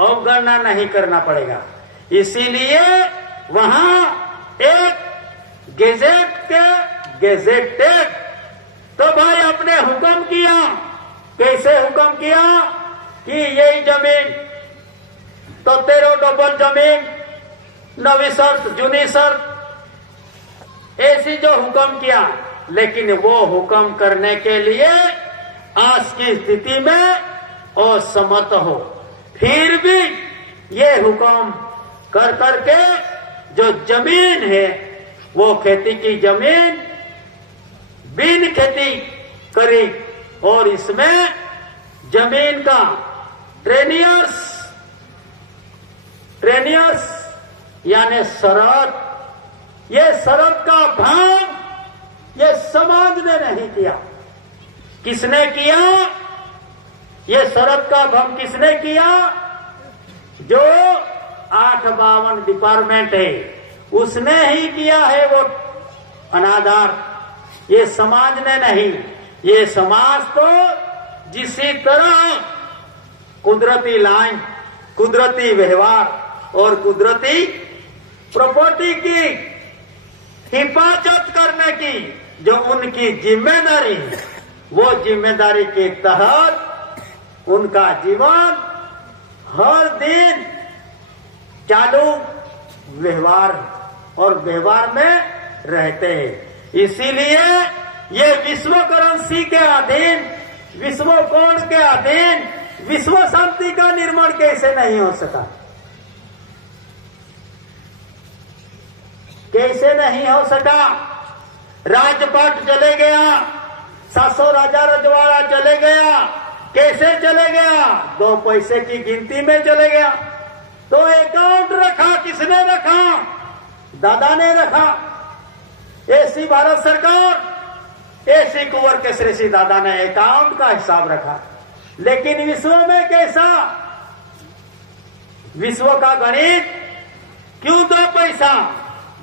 अवगणना नहीं करना पड़ेगा। इसीलिए वहां एक गेजेटेड, तो भाई आपने हुक्म किया। कैसे हुक्म किया? कि यही जमीन तो तेरो डबल जमीन, नवी शर्त जूनी शर्त, ऐसी जो हुक्म किया। लेकिन वो हुक्म करने के लिए आज की स्थिति में असमर्थ हो, फिर भी ये हुक्म कर करके जो जमीन है वो खेती की जमीन बिन खेती करी, और इसमें जमीन का ट्रेनियर्स यानी शरत, ये शरत का भंग ये समाज ने नहीं किया। किसने किया? ये शरत का भंग किसने किया? जो 852 डिपार्टमेंट है उसने ही किया है वो अनादर, ये समाज ने नहीं। ये समाज तो जिसी तरह कुदरती लाइन, कुदरती व्यवहार और कुदरती प्रॉपर्टी की हिफाजत करने की जो उनकी जिम्मेदारी है, वो जिम्मेदारी के तहत उनका जीवन हर दिन चालू व्यवहार और व्यवहार में रहते हैं। इसीलिए ये विश्व करेंसी के अधीन, विश्व कोष के अधीन विश्व शांति का निर्माण कैसे नहीं हो सका? कैसे नहीं हो सका? राजपाट चले गया, 700 राजा रजवाड़ा चले गया। कैसे चले गया? 2 पैसे की गिनती में चले गया। तो अकाउंट रखा, किसने रखा? दादा ने रखा। ऐसी भारत सरकार, ऐसी कुंवर केसरी दादा ने अकाउंट का हिसाब रखा। लेकिन विश्व में कैसा? विश्व का गणित क्यों 2 पैसा?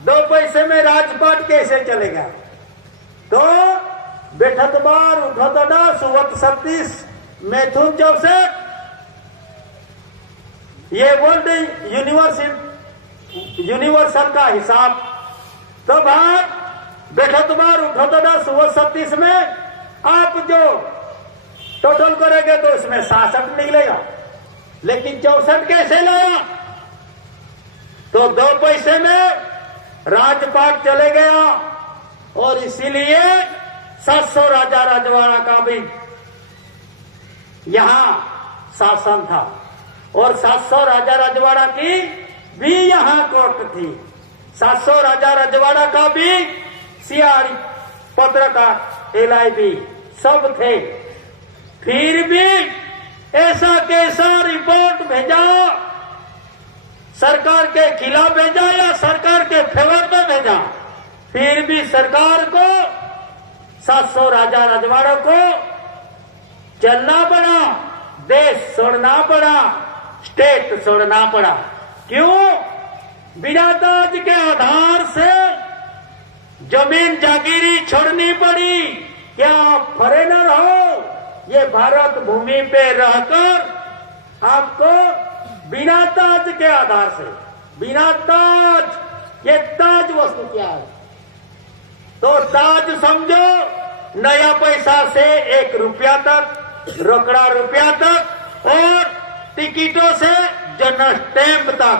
2 पैसे में राजपाट कैसे चलेगा? तो बैठक बार उठत 10 सुवत 36 मैथुन 64, ये वर्ल्ड यूनिवर्सल का हिसाब। तो बात बैठक बार उठत 10 सुवत 36 में आप जो टोटल करेंगे तो इसमें 66 निकलेगा। लेकिन 64 कैसे लाया? तो 2 पैसे में राजपाट चले गया, और इसीलिए 700 राजा रजवाड़ा का भी यहां शासन था, और 700 राजा रजवाड़ा की भी यहां कोर्ट थी। 700 राजा रजवाड़ा का भी सियाड़ी, पत्रकार, LIB सब थे। फिर भी ऐसा कैसा रिपोर्ट भेजा? सरकार के खिलाफ भेजा या सरकार के फेवर में भेजा? फिर भी सरकार को 700 राजा रजवाड़ों को चलना पड़ा, देश छोड़ना पड़ा, स्टेट छोड़ना पड़ा। क्यों? बिरादराज के आधार से जमीन जागीरी छोड़नी पड़ी। क्या आप फॉरेनर हो? ये भारत भूमि पे रहकर आपको बिना ताज के आधार से, बिना ताज, ये ताज वस्तु क्या है? तो ताज समझो नया पैसा से 1 रुपया तक, रोकड़ा रुपया तक, और टिकटों से जनरल स्टैंप तक,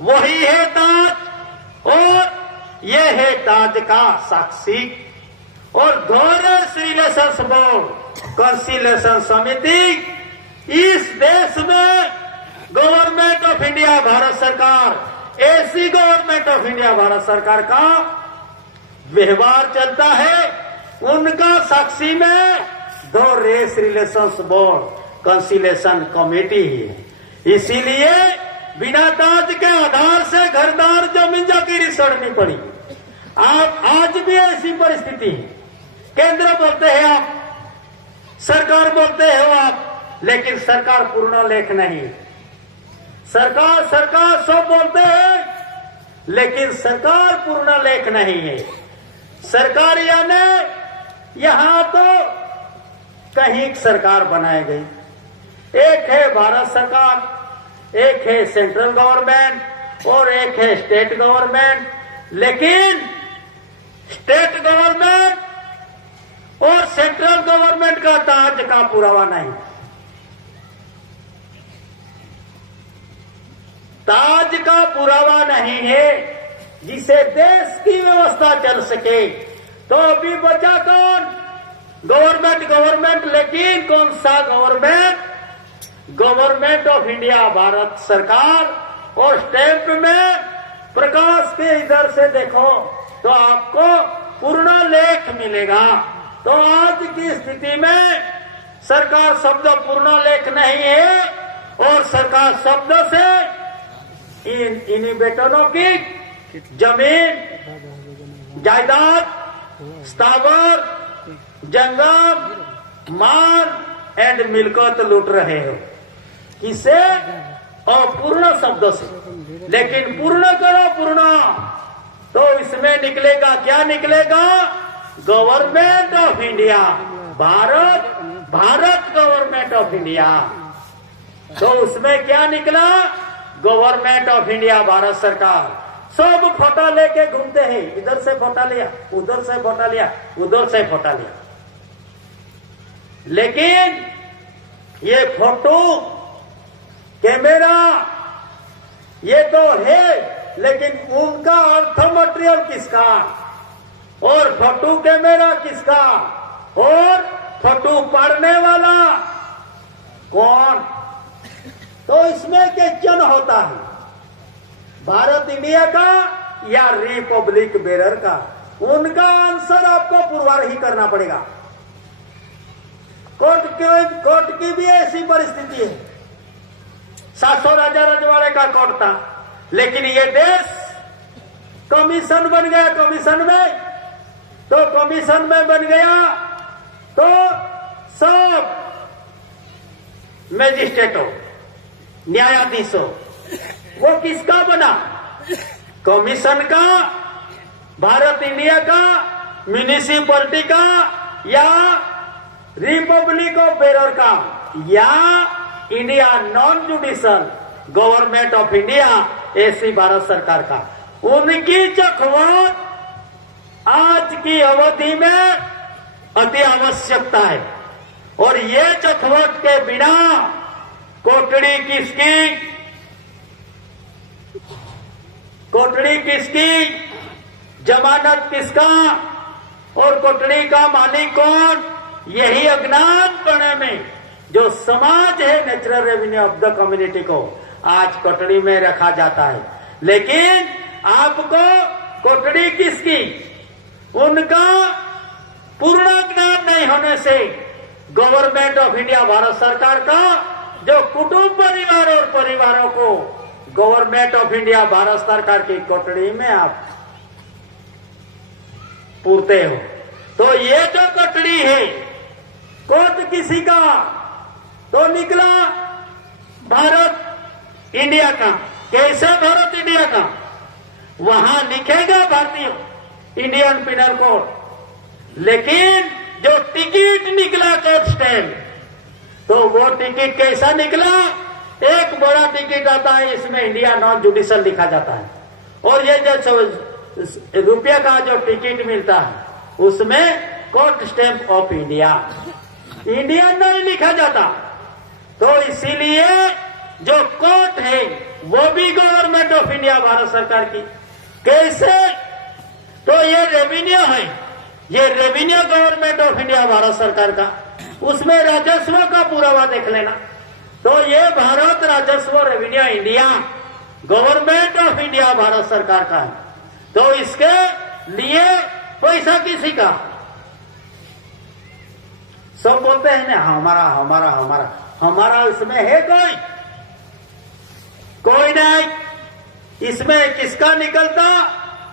वही है ताज। और ये है ताज का साक्षी। और फॉरेस्ट रिलेशंस बोर्ड कंसिलेशन समिति इस देश में गवर्नमेंट ऑफ इंडिया भारत सरकार ऐसी गवर्नमेंट ऑफ इंडिया भारत सरकार का व्यवहार चलता है। उनका साक्षी में दो race relations board conciliation committee है। इसीलिए बिना दाज के आधार से घरदार जमीन जागीर सड़नी पड़ी। आप आज भी ऐसी परिस्थिति है। केंद्र बोलते हैं आप, सरकार बोलते हो आप, लेकिन सरकार पूर्ण लेख नहीं। सरकार सरकार सब बोलते हैं, लेकिन सरकार पूर्ण लेख नहीं है। सरकार यानी यहां तो कहीं सरकार बनाई गई, एक है भारत सरकार, एक है सेंट्रल गवर्नमेंट और एक है स्टेट गवर्नमेंट। लेकिन स्टेट गवर्नमेंट और सेंट्रल गवर्नमेंट का ताज का पुरावा नहीं, ताज का पुरावा नहीं है जिसे देश की व्यवस्था चल सके। तो अभी बचा कौन? गवर्नमेंट, लेकिन कौन सा government? Government of India Bharat सरकार। और स्टैंप में प्रकाश के इधर से देखो तो आपको पूर्ण लेख मिलेगा। तो आज की स्थिति में सरकार शब्द पूर्ण लेख नहीं है और सरकार शब्द से इन्हीं बेटनों की जमीन जायदाद स्थावर जंगम माल एंड मिल्कत लूट रहे हो। किसे? अपूर्ण शब्दों से। लेकिन पूर्ण करो पूर्ण, तो इसमें निकलेगा क्या? निकलेगा government of India Bharat government of India. तो उसमें क्या निकला? गवर्नमेंट ऑफ इंडिया भारत सरकार। सब फोटो लेके घूमते हैं, इधर से फोटो लिया, उधर से फोटो लिया, उधर से फोटो लिया। लेकिन ये फोटो कैमरा ये तो है, लेकिन उनका अर्थ मटेरियल किसका? और फोटो कैमरा किसका? और फोटो पढ़ने वाला कौन? तो इसमें क्वेश्चन होता है, भारत इंडिया का या रिपब्लिक बेरर का? उनका आंसर आपको पुरवार ही करना पड़ेगा। कोर्ट की भी ऐसी परिस्थिति है। 700 राजा रजवाड़े का कोर्ट था, लेकिन ये देश कमीशन बन गया। कमीशन में तो कमीशन में बन गया तो सब मैजिस्ट्रेटों न्यायाधीशों वो किसका बना? कमीशन का, भारत इंडिया का, म्यूनिसिपैलिटी का या रिपब्लिक ऑफ बेरर का या India non judicial government of India ऐसी भारत सरकार का? उनकी चखवट आज की अवधि में अति आवश्यकता है। और ये चखवट के बिना कोटड़ी किसकी, जमानत किसका और कोटड़ी का मालिक कौन? यही अज्ञानपणे में जो समाज है natural revenue of the community को आज कोटड़ी में रखा जाता है। लेकिन आपको कोटड़ी किसकी? उनका पूर्ण ज्ञान नहीं होने से गवर्नमेंट ऑफ इंडिया भारत सरकार का जो कुटुंब परिवार और परिवारों को गवर्नमेंट ऑफ इंडिया भारत सरकार की कोटड़ी में आप पूरते हो। तो ये जो कोटड़ी है, कोर्ट किसी का? तो निकला भारत इंडिया का। कैसे भारत इंडिया का? वहां लिखेगा भारतीय इंडियन पिनल कोड, लेकिन जो टिकट निकला कोर्ट स्टैम्प, तो वो टिकट कैसा निकला? एक बड़ा टिकट आता है, इसमें इंडिया नॉन जुडिशियल लिखा जाता है। और ये जो रुपया का जो टिकट मिलता है उसमें court stamp of India, India नहीं लिखा जाता। तो इसीलिए जो कोर्ट है वो भी गवर्नमेंट ऑफ इंडिया भारत सरकार की। कैसे? तो ये रेवेन्यू है, ये revenue government of India Bharat सरकार का, उसमें राजस्व का पुरावा देख लेना। तो ये भारत राजस्व revenue India government of India Bharat सरकार का है। तो इसके लिए पैसा किसी का? सब बोलते हैं ना हमारा हमारा हमारा हमारा, इसमें है कोई नहीं। इसमें किसका निकलता?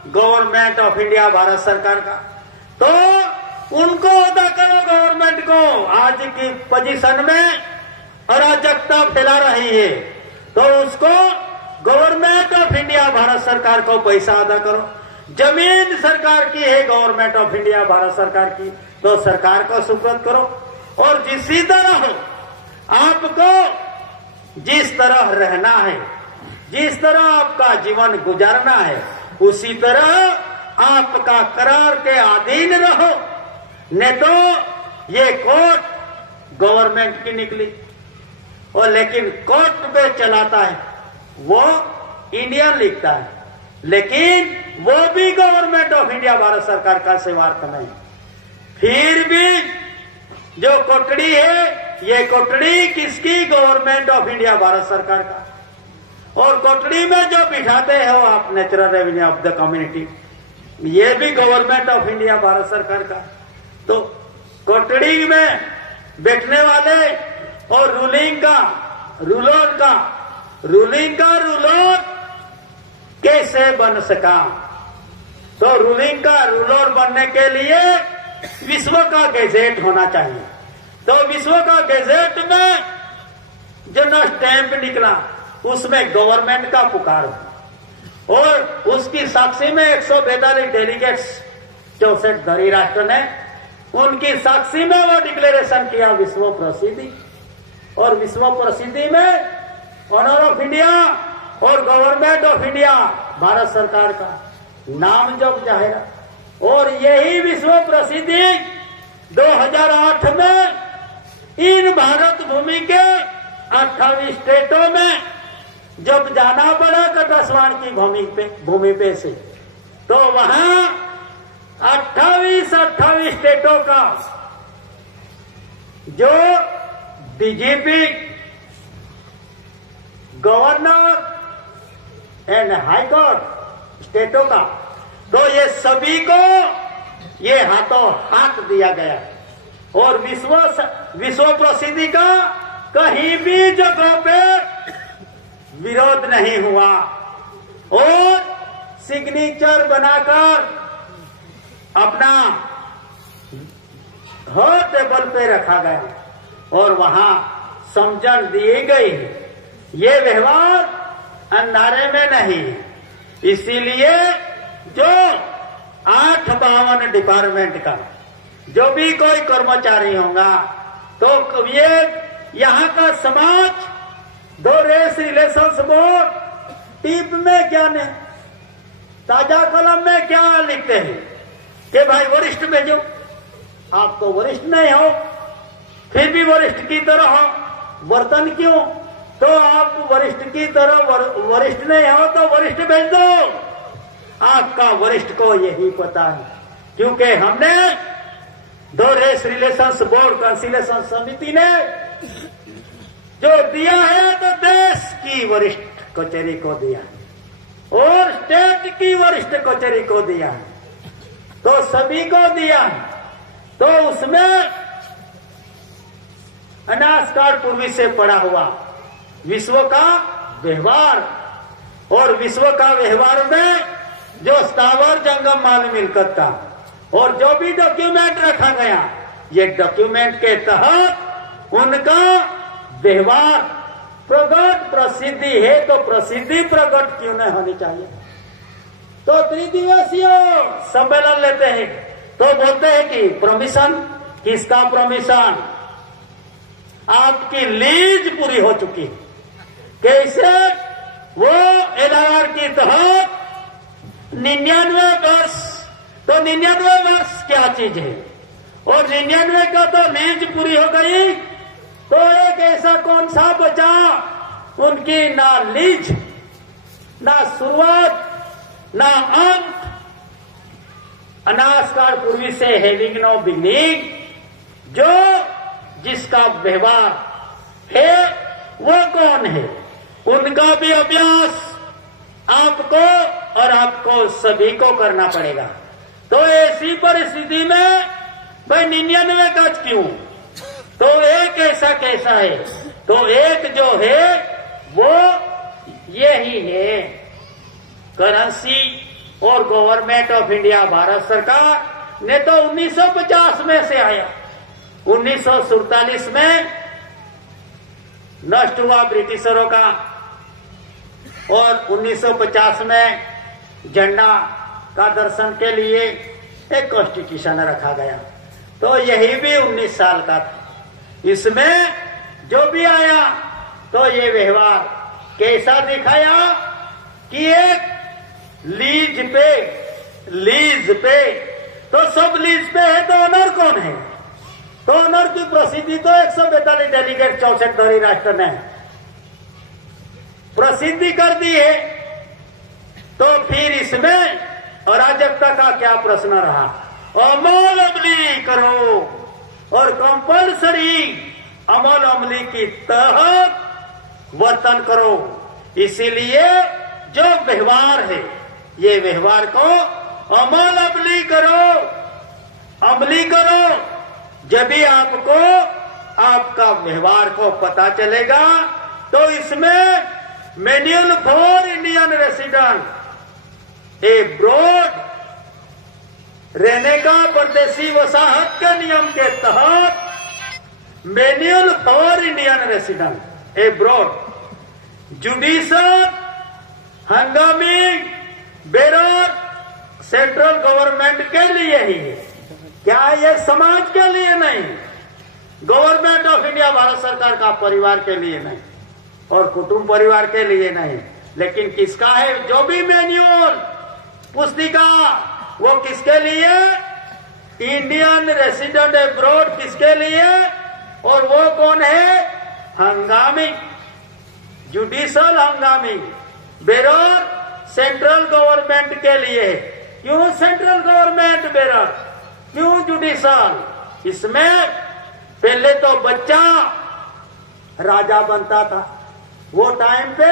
गवर्नमेंट ऑफ इंडिया भारत सरकार का। तो उनको अदा करो गवर्नमेंट को। आज की पोजीशन में अराजकता फैला रही है, तो उसको गवर्नमेंट ऑफ इंडिया भारत सरकार को पैसा अदा करो। जमीन सरकार की है, गवर्नमेंट ऑफ इंडिया भारत सरकार की, तो सरकार को सुपुर्द करो। और जिसी तरह आपको जिस तरह रहना है, जिस तरह आपका जीवन गुजारना है, उसी तरह आपका करार के अधीन रहो। नहीं तो ये कोर्ट गवर्नमेंट की निकली, और लेकिन कोर्ट पे चलाता है वो इंडियन लिखता है, लेकिन वो भी गवर्नमेंट ऑफ इंडिया भारत सरकार का सेवार्थ नहीं। फिर भी जो कोटड़ी है, ये कोटड़ी किसकी? गवर्नमेंट ऑफ इंडिया भारत सरकार का। और कोटड़ी में जो बिठाते हो आप natural revenue of the community, ये भी गवर्नमेंट ऑफ इंडिया भारत सरकार का। तो कोटड़ी में बैठने वाले और रूलिंग का रूलर कैसे बन सका? तो रूलिंग का रूलर बनने के लिए विश्व का गैजेट होना चाहिए। तो विश्व का गैजेट में जो न स्टैंप निकला, उसमें गवर्नमेंट का पुकार, और उसकी साक्षी में 142 डेलीगेट्स 64 धरी राष्ट्र ने, उनकी साक्षी में वो डिक्लेरेशन किया विश्व प्रसिद्धि। और विश्व प्रसिद्धि में ऑनर ऑफ इंडिया और गवर्नमेंट ऑफ इंडिया भारत सरकार का नाम जब जाहिर। और यही विश्व प्रसिद्धि 2008 में इन भारत भूमि के 28 स्टेटों में जब जाना पड़ा कटास्वाण की भूमि पे से, तो वहां 28 स्टेटों का जो DGP, governor and high court स्टेटों का, तो ये सभी को ये हाथों हाथ दिया गया। और विश्व प्रसिद्धि का कहीं भी जगह पे विरोध नहीं हुआ, और सिग्नेचर बनाकर अपना हर टेबल पे रखा गया, और वहां समझन दी गई। ये व्यवहार अंधारे में नहीं। इसीलिए जो 852 डिपार्टमेंट का जो भी कोई कर्मचारी होगा, तो ये यहाँ का समाज, दो रेस रिलेशंस बोर्ड टिप में क्या ने ताजा कलम में क्या लिखते हैं कि भाई वरिष्ठ भेजो। आप तो वरिष्ठ नहीं हो, फिर भी वरिष्ठ की तरह वर्तन क्यों? तो आप वरिष्ठ की तरह वरिष्ठ नहीं हो तो वरिष्ठ भेज दो। आपका वरिष्ठ को यही पता है, क्योंकि हमने दो रेस रिलेशंस बोर्ड कंसिलेशन समिति ने जो दिया है, तो देश की वरिष्ठ कचहरी को दिया और स्टेट की वरिष्ठ कचहरी को दिया, तो सभी को दिया। तो उसमें अनास्कार पूर्वी से पड़ा हुआ विश्व का व्यवहार, और विश्व का व्यवहार में जो स्थावर जंगम माल मिलकत था और जो भी डॉक्यूमेंट रखा गया, ये डॉक्यूमेंट के तहत उनका व्यवहार प्रगट प्रसिद्धि है, तो प्रसिद्धि प्रगट क्यों नहीं होनी चाहिए? तो त्रिदिवसीय सम्मेलन लेते हैं, तो बोलते हैं कि परमिशन, किसका परमिशन? आपकी लीज पूरी हो चुकी है। कैसे? वो एलआर के तहत 99 वर्ष, तो 99 वर्ष क्या चीज है? और 99 का तो लीज पूरी हो गई, तो एक ऐसा कौन सा बचा उनकी ना लीज, ना शुरुआत, ना अंत, अनाजकाल पूर्वी से हैविंग नो बिगनिंग, जो जिसका व्यवहार है वो कौन है, उनका भी अभ्यास आपको और आपको सभी को करना पड़ेगा। तो ऐसी परिस्थिति में भाई 99 गज क्यों, तो एक ऐसा कैसा है, तो एक जो है वो यही है, करेंसी और गवर्नमेंट ऑफ इंडिया भारत सरकार ने तो 1950 में से आया, 1947 में नष्ट हुआ ब्रिटिशरों का और 1950 में झंडा का दर्शन के लिए एक कॉन्स्टिट्यूशन रखा गया। तो यही भी 19 साल का था। इसमें जो भी आया तो ये व्यवहार कैसा दिखाया कि एक लीज पे तो सब लीज पे है, तो ऑनर कौन है, तो ऑनर की प्रसिद्धि तो 142 डेलीगेट 64 धरी राष्ट्र ने प्रसिद्धि कर दी है। तो फिर इसमें अराजकता का क्या प्रश्न रहा, अमल अमली करो और कंपल्सरी अमल अमली की तहत वर्तन करो। इसीलिए जो व्यवहार है ये व्यवहार को अमल अमली करो, जब भी आपको आपका व्यवहार को पता चलेगा। तो इसमें manual for Indian resident abroad रहने का परदेशी वसाहत के नियम के तहत manual for Indian resident abroad judicial हंगामी बेरर सेंट्रल गवर्नमेंट के लिए ही है, क्या ये समाज के लिए नहीं, गवर्नमेंट ऑफ इंडिया भारत सरकार का परिवार के लिए नहीं और कुटुंब परिवार के लिए नहीं, लेकिन किसका है, जो भी मैन्युअल पुस्तिका वो किसके लिए, इंडियन रेसिडेंट एब्रॉड किसके लिए, और वो कौन है, हंगामी जुडिशियल हंगामी बेरर सेंट्रल गवर्नमेंट के लिए। क्यों सेंट्रल गवर्नमेंट बेरर, क्यों जुडिशियल, इसमें पहले तो बच्चा राजा बनता था, वो टाइम पे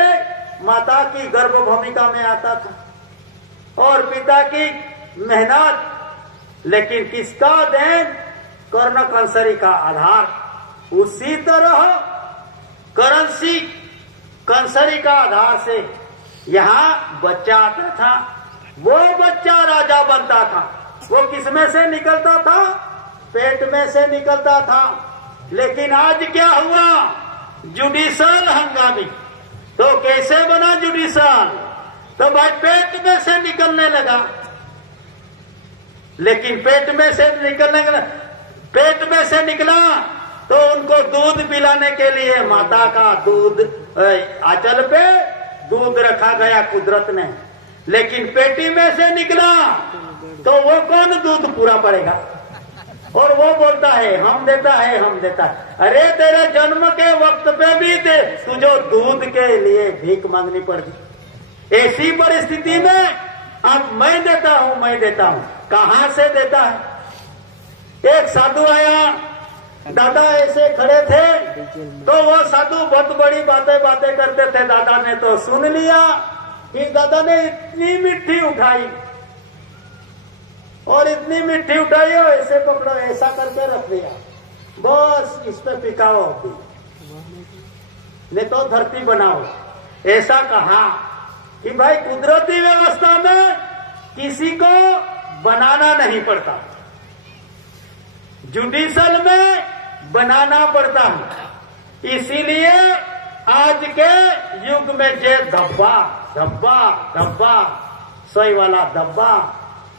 माता की गर्भ भूमिका में आता था और पिता की मेहनत, लेकिन किसका देन, कर्ण कंसरी का आधार। उसी तरह करेंसी कंसरी का आधार से यहाँ बच्चा आता था, वो बच्चा राजा बनता था। वो किसमें से निकलता था, पेट में से निकलता था। लेकिन आज क्या हुआ, जुडिशियल हंगामी। तो कैसे बना जुडिशियल, तो भाई पेट में से निकलने लगा, लेकिन पेट में से निकला तो उनको दूध पिलाने के लिए माता का दूध आंचल पे दूध रखा गया कुदरत ने, लेकिन पेटी में से निकला तो वो कौन दूध पूरा पड़ेगा, और वो बोलता है हम देता है, हम देता है। अरे तेरे जन्म के वक्त पे भी दे, तुझे दूध के लिए भीख मांगनी पड़ती। ऐसी परिस्थिति में अब मैं देता हूं, कहां से देता है। एक साधु आया, दादा ऐसे खड़े थे, तो वो साधु बहुत बड़ी बातें करते थे। दादा ने तो सुन लिया, फिर दादा ने इतनी मिट्टी उठाई और ऐसे पकड़ो, ऐसा करके रख दिया, बस इस पे पिकाओ नहीं तो धरती बनाओ। ऐसा कहा कि भाई कुदरती व्यवस्था में किसी को बनाना नहीं पड़ता, जुडिशियल में बनाना पड़ता है। इसीलिए आज के युग में जे धब्बा सोई वाला धब्बा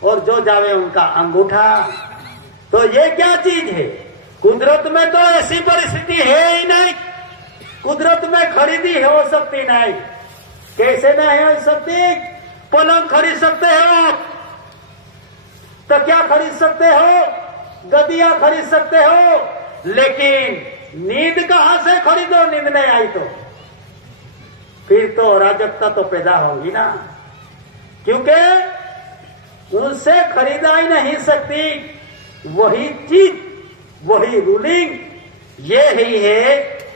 और जो जावे उनका अंगूठा, तो ये क्या चीज है। कुदरत में तो ऐसी परिस्थिति है ही नहीं, कुदरत में खरीदी हो सकती नहीं। कैसे नहीं हो सकती, पलंग खरीद सकते हो आप, तो क्या खरीद सकते हो, गदिया खरीद सकते हो, लेकिन नींद कहां से खरीदो, नींद नहीं आई तो फिर तो अराजकता तो पैदा होगी ना। क्योंकि उनसे खरीदा ही नहीं सकती। वही चीज, वही रूलिंग, ये ही है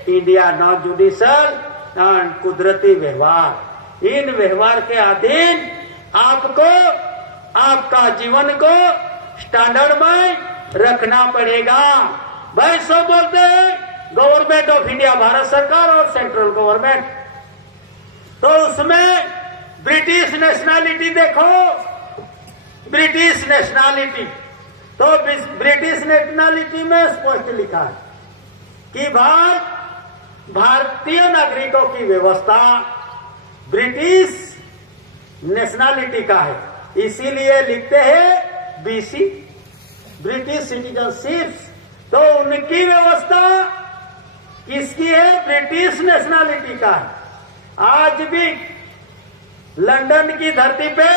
इंडिया नॉन जुडिशल एंड कुदरती व्यवहार। इन व्यवहार के अधीन आपको आपका जीवन को स्टैंडर्ड में रखना पड़ेगा। भाई सब बोलते हैं गवर्नमेंट ऑफ इंडिया, भारत सरकार और सेंट्रल गवर्नमेंट, तो उसमें ब्रिटिश नेशनैलिटी देखो, ब्रिटिश नेशनैलिटी, तो ब्रिटिश नेशनैलिटी में स्पष्ट लिखा है कि भारतीय नागरिकों की व्यवस्था ब्रिटिश नेशनैलिटी का है, इसीलिए लिखते हैं बीसी, ब्रिटिश सिटीजनशिप। तो उनकी व्यवस्था किसकी है? ब्रिटिश नेशनैलिटी का है। आज भी लंदन की धरती पे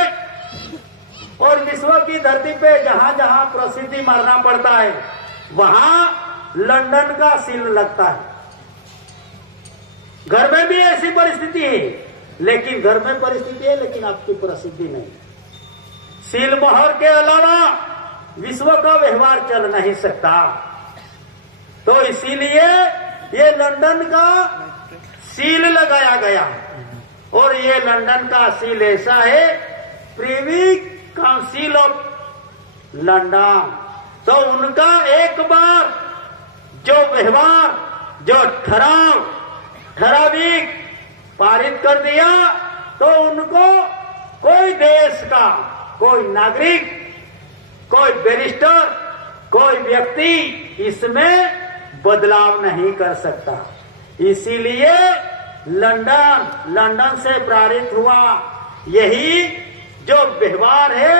और विश्व की धरती पे जहां जहां प्रसिद्धि मारना पड़ता है, वहां लंदन का सील लगता है। घर में भी ऐसी परिस्थिति है, लेकिन घर में परिस्थिति है लेकिन आपकी प्रसिद्धि नहीं। सील मोहर के अलावा विश्व का व्यवहार चल नहीं सकता। तो इसीलिए ये लंदन का सील लगाया गया, और ये लंदन का सील ऐसा है, प्रिवी काउंसिल ऑफ लंदन। तो उनका एक बार जो व्यवहार, जो ठराविक पारित कर दिया, तो उनको कोई देश का कोई नागरिक, कोई बैरिस्टर, कोई व्यक्ति इसमें बदलाव नहीं कर सकता। इसीलिए लंदन से प्रेरित हुआ यही जो व्यवहार है,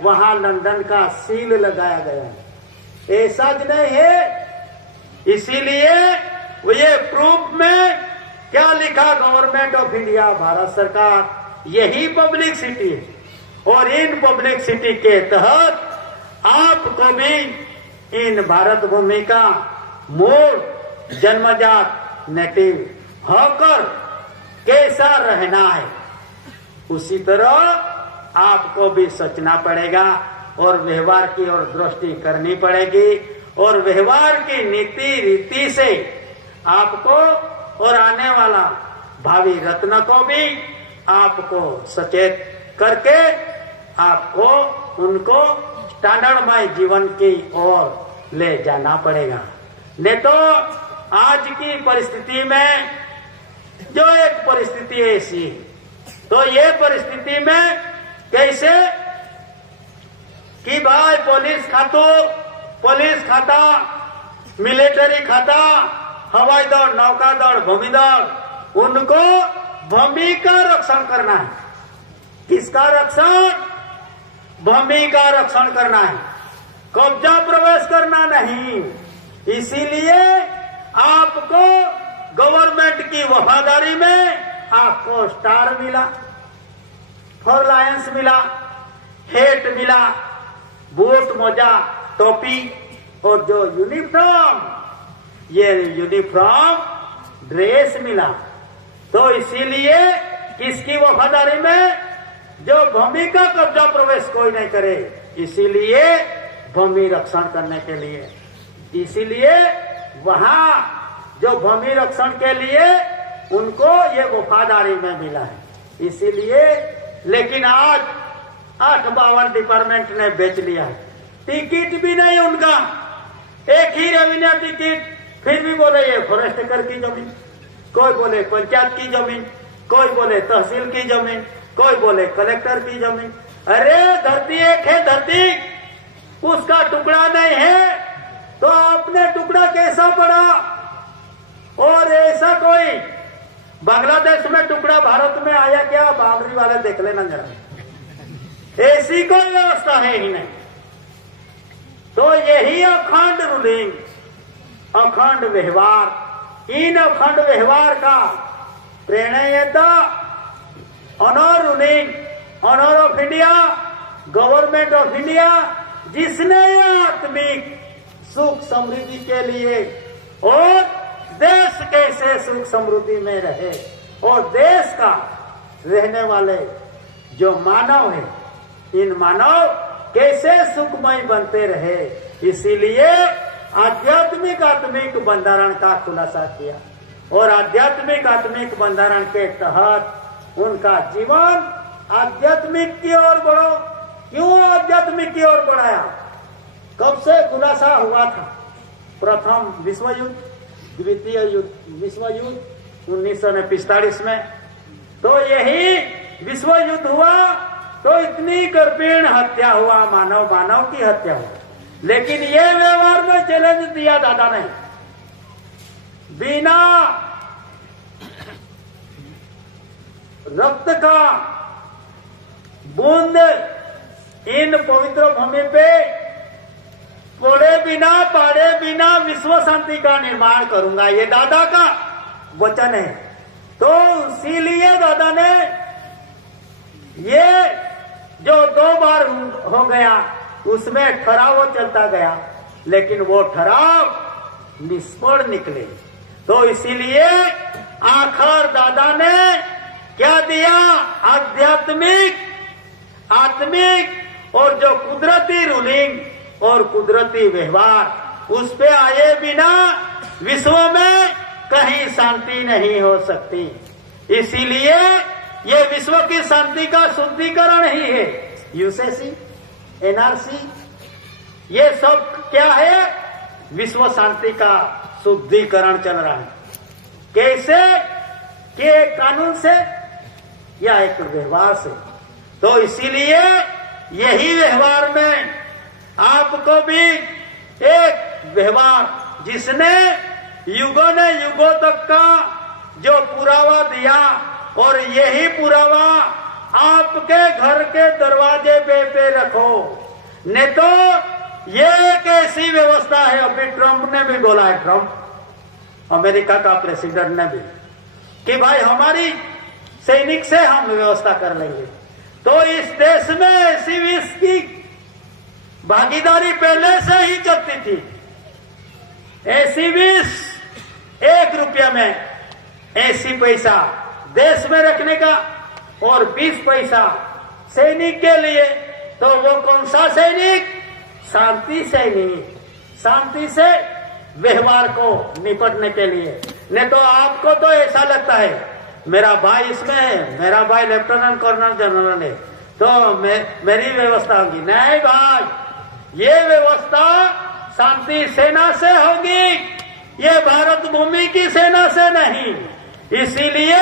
वहां लंदन का सील लगाया गया। ऐसा नहीं है। इसीलिए ये प्रूफ में क्या लिखा? गवर्नमेंट ऑफ इंडिया, भारत सरकार, यही पब्लिक सिटी है, और इन पब्लिक सिटी के तहत आपको भी इन भारत भूमि का मूल जन्मजात नेटिव होकर कैसा रहना है, उसी तरह आपको भी सोचना पड़ेगा और व्यवहार की ओर दृष्टि करनी पड़ेगी, और व्यवहार की नीति रीति से आपको और आने वाला भावी रत्न को भी आपको सचेत करके आपको उनको स्टैंडर्डमय जीवन की ओर ले जाना पड़ेगा। नहीं तो आज की परिस्थिति में जो एक परिस्थिति ऐसी, तो ये परिस्थिति में कैसे कि भाई पुलिस खाता, मिलिट्री खाता, हवाई दल, नौका दल, भूमि दल, उनको भूमि का रक्षण करना है। किसका रक्षण? भूमि का रक्षण करना है, कब्जा प्रवेश करना नहीं। इसीलिए आपको गवर्नमेंट की वफादारी में आपको स्टार मिला, फॉर लायंस मिला, हेट मिला, बूट, मोजा, टोपी, और जो यूनिफॉर्म, ये यूनिफॉर्म ड्रेस मिला। तो इसीलिए किसकी वफादारी में? जो भूमि का कब्जा प्रवेश कोई नहीं करे, इसीलिए भूमि रक्षण करने के लिए, इसीलिए वहां जो भूमि रक्षण के लिए उनको ये वफादारी में मिला है। इसीलिए लेकिन आज 852 डिपार्टमेंट ने बेच लिया है, टिकट भी नहीं उनका, एक ही रेवेन्यू टिकट, फिर भी बोले ये फॉरेस्टर की जमीन, कोई बोले पंचायत की जमीन, कोई बोले तहसील की जमीन, कोई बोले कलेक्टर की जमीन। अरे धरती एक है, धरती उसका टुकड़ा नहीं है, तो अपने टुकड़ा कैसा पड़ा? और ऐसा कोई बांग्लादेश में टुकड़ा भारत में आया क्या? बाउंड्री वाले देख लेना जरा, ऐसी कोई व्यवस्था है ही नहीं। तो यही अखंड रूलिंग, अखंड व्यवहार, इन अखंड व्यवहार का प्रणेता honour ruling, honour of India, government of India, जिसने आत्मिक सुख समृद्धि के लिए और देश कैसे सुख समृद्धि में रहे, और देश का रहने वाले जो मानव है इन मानव कैसे सुखमय बनते रहे। इसीलिए आध्यात्मिक आत्मिक बंधारण का खुलासा किया और आध्यात्मिक आत्मिक बंधारण के तहत उनका जीवन आध्यात्मिक की ओर बढ़ो। क्यों आध्यात्मिक की ओर बढ़ाया? कब से खुलासा हुआ था? प्रथम विश्व युद्ध, द्वितीय विश्व युद्ध 1945 में, तो यही विश्व युद्ध हुआ तो इतनी कर्पीण हत्या हुआ, मानव की हत्या हुआ। लेकिन ये व्यवहार में चैलेंज दिया दादा ने, बिना रक्त का बूंद इन पवित्र भूमि पे पड़े बिना पाड़े बिना विश्व शांति का निर्माण करूंगा, ये दादा का वचन है। तो इसीलिए दादा ने ये जो 2 बार हो गया उसमें ठहराव चलता गया, लेकिन वो ठहराव निष्फल निकले। तो इसीलिए आखिर दादा ने क्या दिया? आध्यात्मिक आत्मिक और जो कुदरती रूलिंग और कुदरती व्यवहार, उस पे आए बिना विश्व में कहीं शांति नहीं हो सकती। इसीलिए ये विश्व की शांति का शुद्धिकरण ही है। यूसीसी, एनआरसी, ये सब क्या है? विश्व शांति का शुद्धिकरण चल रहा है। कैसे? के कानून से या एक व्यवहार से। तो इसीलिए यही व्यवहार में आपको भी एक व्यवहार जिसने युगों ने युगों तक का जो पुरावा दिया, और यही पुरावा आपके घर के दरवाजे पे रखो। नहीं तो ये एक ऐसी व्यवस्था है, अभी ट्रंप ने भी बोला है, ट्रंप अमेरिका का प्रेसिडेंट ने भी, कि भाई हमारी सैनिक से हम व्यवस्था कर लेंगे। तो इस देश में ऐसी विष की भागीदारी पहले से ही चलती थी। ऐसी विष 1 रुपया में 80 पैसा देश में रखने का और 20 पैसा सैनिक के लिए। तो वो कौन सा सैनिक? शांति सैनिक, शांति से व्यवहार को निपटने के लिए। नहीं तो आपको तो ऐसा लगता है मेरा भाई इसमें है, मेरा भाई लेफ्टिनेंट कर्नल जनरल है, तो मेरी व्यवस्था होगी। नहीं भाई, ये व्यवस्था शांति सेना से होगी, ये भारत भूमि की सेना से नहीं। इसीलिए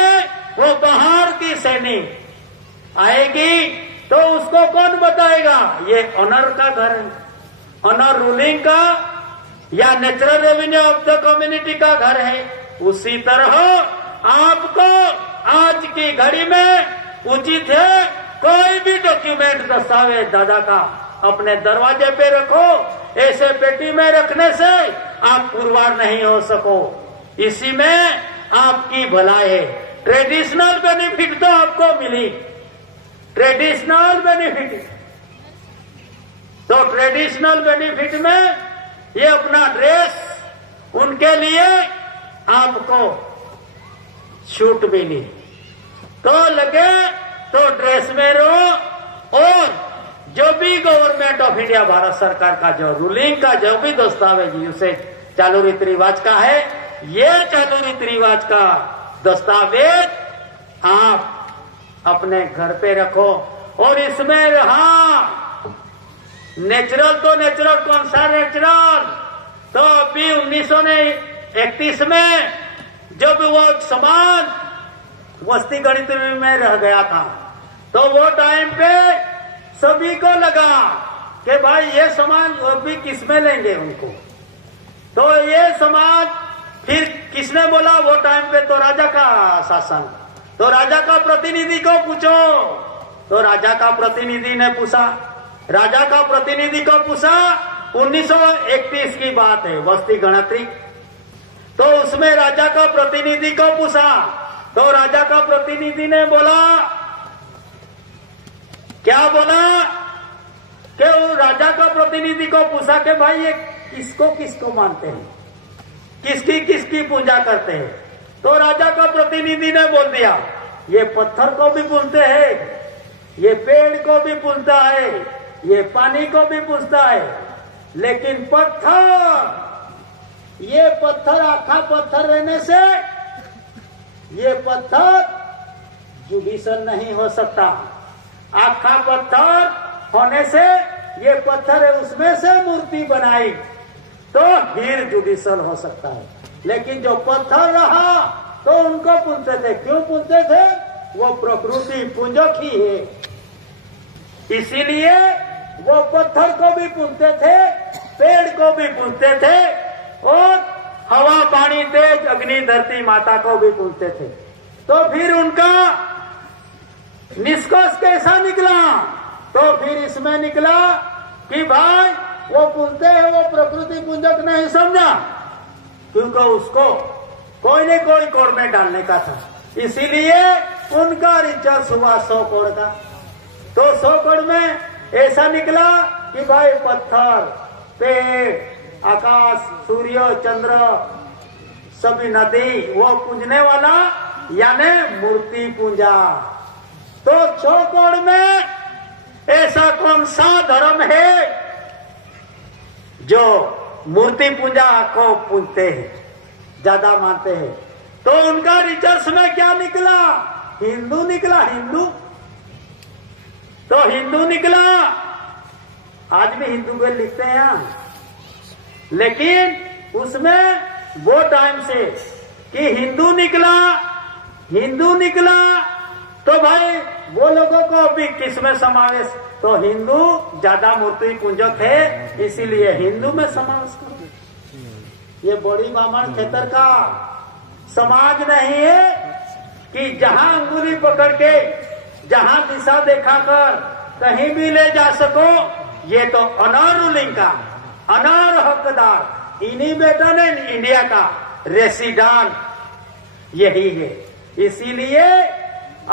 वो बाहर की सैनिक आएगी तो उसको कौन बताएगा? ये ऑनर का घर है, ऑनर रूलिंग का या natural revenue of the community का घर है। उसी तरह आपको आज की घड़ी में उचित है कोई भी डॉक्यूमेंट, दस्तावेज दादा का अपने दरवाजे पे रखो। ऐसे पेटी में रखने से आप पुरवार नहीं हो सको। इसी में आपकी भलाई है। ट्रेडिशनल बेनिफिट तो आपको मिली, ट्रेडिशनल बेनिफिट। तो ट्रेडिशनल बेनिफिट में ये अपना ड्रेस, उनके लिए आपको छूट मिली, तो लगे तो ड्रेस में रहो। और जो भी गवर्नमेंट ऑफ इंडिया, भारत सरकार का जो रूलिंग का जो भी दस्तावेज यूसेज चालू रीति रिवाज का है, ये चालू रीति रिवाज का दस्तावेज आप अपने घर पे रखो। और इसमें नेचुरल, तो नेचुरल कौन सा नेचुरल? तो अभी 1931 में जब वो समाज वस्ती गणित में रह गया था, तो वो टाइम पे सभी को लगा कि भाई ये समाज अभी किसमें लेंगे उनको। तो ये समाज फिर किसने बोला वो टाइम पे? तो राजा का शासन। तो राजा का प्रतिनिधि को पूछो। तो राजा का प्रतिनिधि ने पूछा, राजा का प्रतिनिधि को पूछा, 1931 की बात है, वस्ती गणतरी। तो उसमें राजा का प्रतिनिधि को पूछा, तो राजा का प्रतिनिधि ने बोला, क्या बोला? कि राजा का प्रतिनिधि को पूछा कि भाई ये किसको किसको मानते हैं, किसकी किसकी पूजा करते हैं? तो राजा का प्रतिनिधि ने बोल दिया, ये पत्थर को भी पूजते हैं, ये पेड़ को भी पूजता है, ये पानी को भी पूजता है, लेकिन पत्थर, ये पत्थर, आखा पत्थर रहने से ये पत्थर जुडिशल नहीं हो सकता। आखा पत्थर होने से ये पत्थर है, उसमें से मूर्ति बनाई तो फिर जुडिशल हो सकता है। लेकिन जो पत्थर रहा तो उनको पूजते थे। क्यों पूजते थे? वो प्रकृति पूजक ही है, इसीलिए वो पत्थर को भी पूजते थे, पेड़ को भी पूजते थे और हवा, पानी, तेज, अग्नि, धरती माता को भी पूजते थे। तो फिर उनका निष्कर्ष कैसा निकला? तो फिर इसमें निकला कि भाई वो पूजते हैं, वो प्रकृति पूजक नहीं समझा, क्योंकि उसको कोई न कोई कोड़ में डालने का था। इसीलिए उनका रिचार्ज हुआ 100 कोड़ का। तो 100 कोड़ में ऐसा निकला कि भाई पत्थर, पेड़, आकाश, सूर्य, चंद्र, सभी नदी, वो पूजने वाला यानी मूर्ति पूजा। तो 100 कोड़ में ऐसा कौन सा धर्म है जो मूर्ति पूजा को पूजते हैं, ज्यादा मानते हैं? तो उनका रिसर्च में क्या निकला? हिंदू निकला, हिंदू। तो हिंदू निकला, आज भी हिंदू को लिखते हैं यहाँ, लेकिन उसमें वो टाइम से कि हिंदू निकला तो भाई वो लोगों को भी किसमें समावेश? तो हिंदू ज्यादा मूर्ति पूजक है, इसीलिए हिंदू में समावेश कर दो। ये बड़ी ब्राह्मण खेतर का समाज नहीं है कि जहां अंगुली पकड़ के, जहां दिशा दिखाकर कहीं भी ले जा सको। ये तो अनार रूलिंग का, अनार हकदार, इन्हीं बेटा ने इंडिया का रेसिडेंट यही है। इसीलिए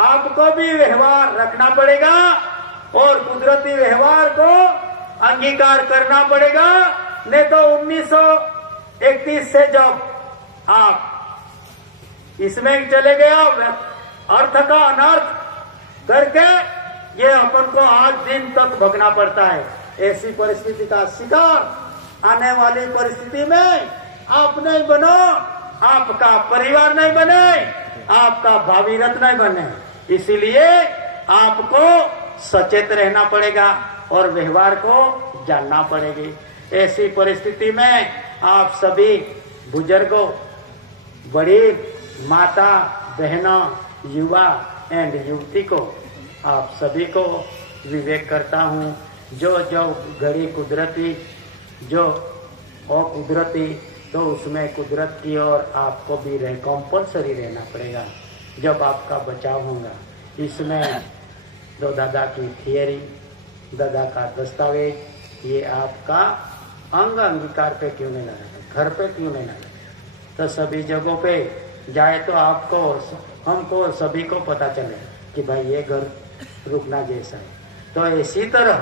आपको भी व्यवहार रखना पड़ेगा और कुदरती व्यवहार को अंगीकार करना पड़ेगा। नहीं तो 1931 से जब आप इसमें चले गया, अर्थ का अनर्थ करके ये अपन को आज दिन तक भगना पड़ता है। ऐसी परिस्थिति का शिकार आने वाली परिस्थिति में आप नहीं बनो, आपका परिवार नहीं बने, आपका भावी रत्न नहीं बने। इसीलिए आपको सचेत रहना पड़ेगा और व्यवहार को जानना पड़ेगी। ऐसी परिस्थिति में आप सभी बुजुर्गों, बड़ी माता, बहनों, युवा एंड युवती को, आप सभी को विवेक करता हूँ। जो घड़ी कुदरती, जो अकुदरती, तो उसमें कुदरत की ओर आपको भी कंपल्सरी रहना पड़ेगा जब आपका बचाव होगा। इसमें तो दादा की थियरी, दादा का दस्तावेज, ये आपका अंगीकार पे क्यों नहीं लगा, घर पे क्यों नहीं लगा? तो सभी जगहों पे जाए तो आपको, हमको, सभी को पता चले कि भाई ये घर रुकना जैसा है। तो इसी तरह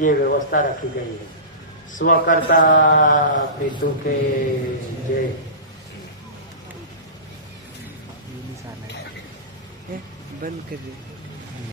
ये व्यवस्था रखी गई है। स्वकर्ता पितु के जय। बंद कर दे।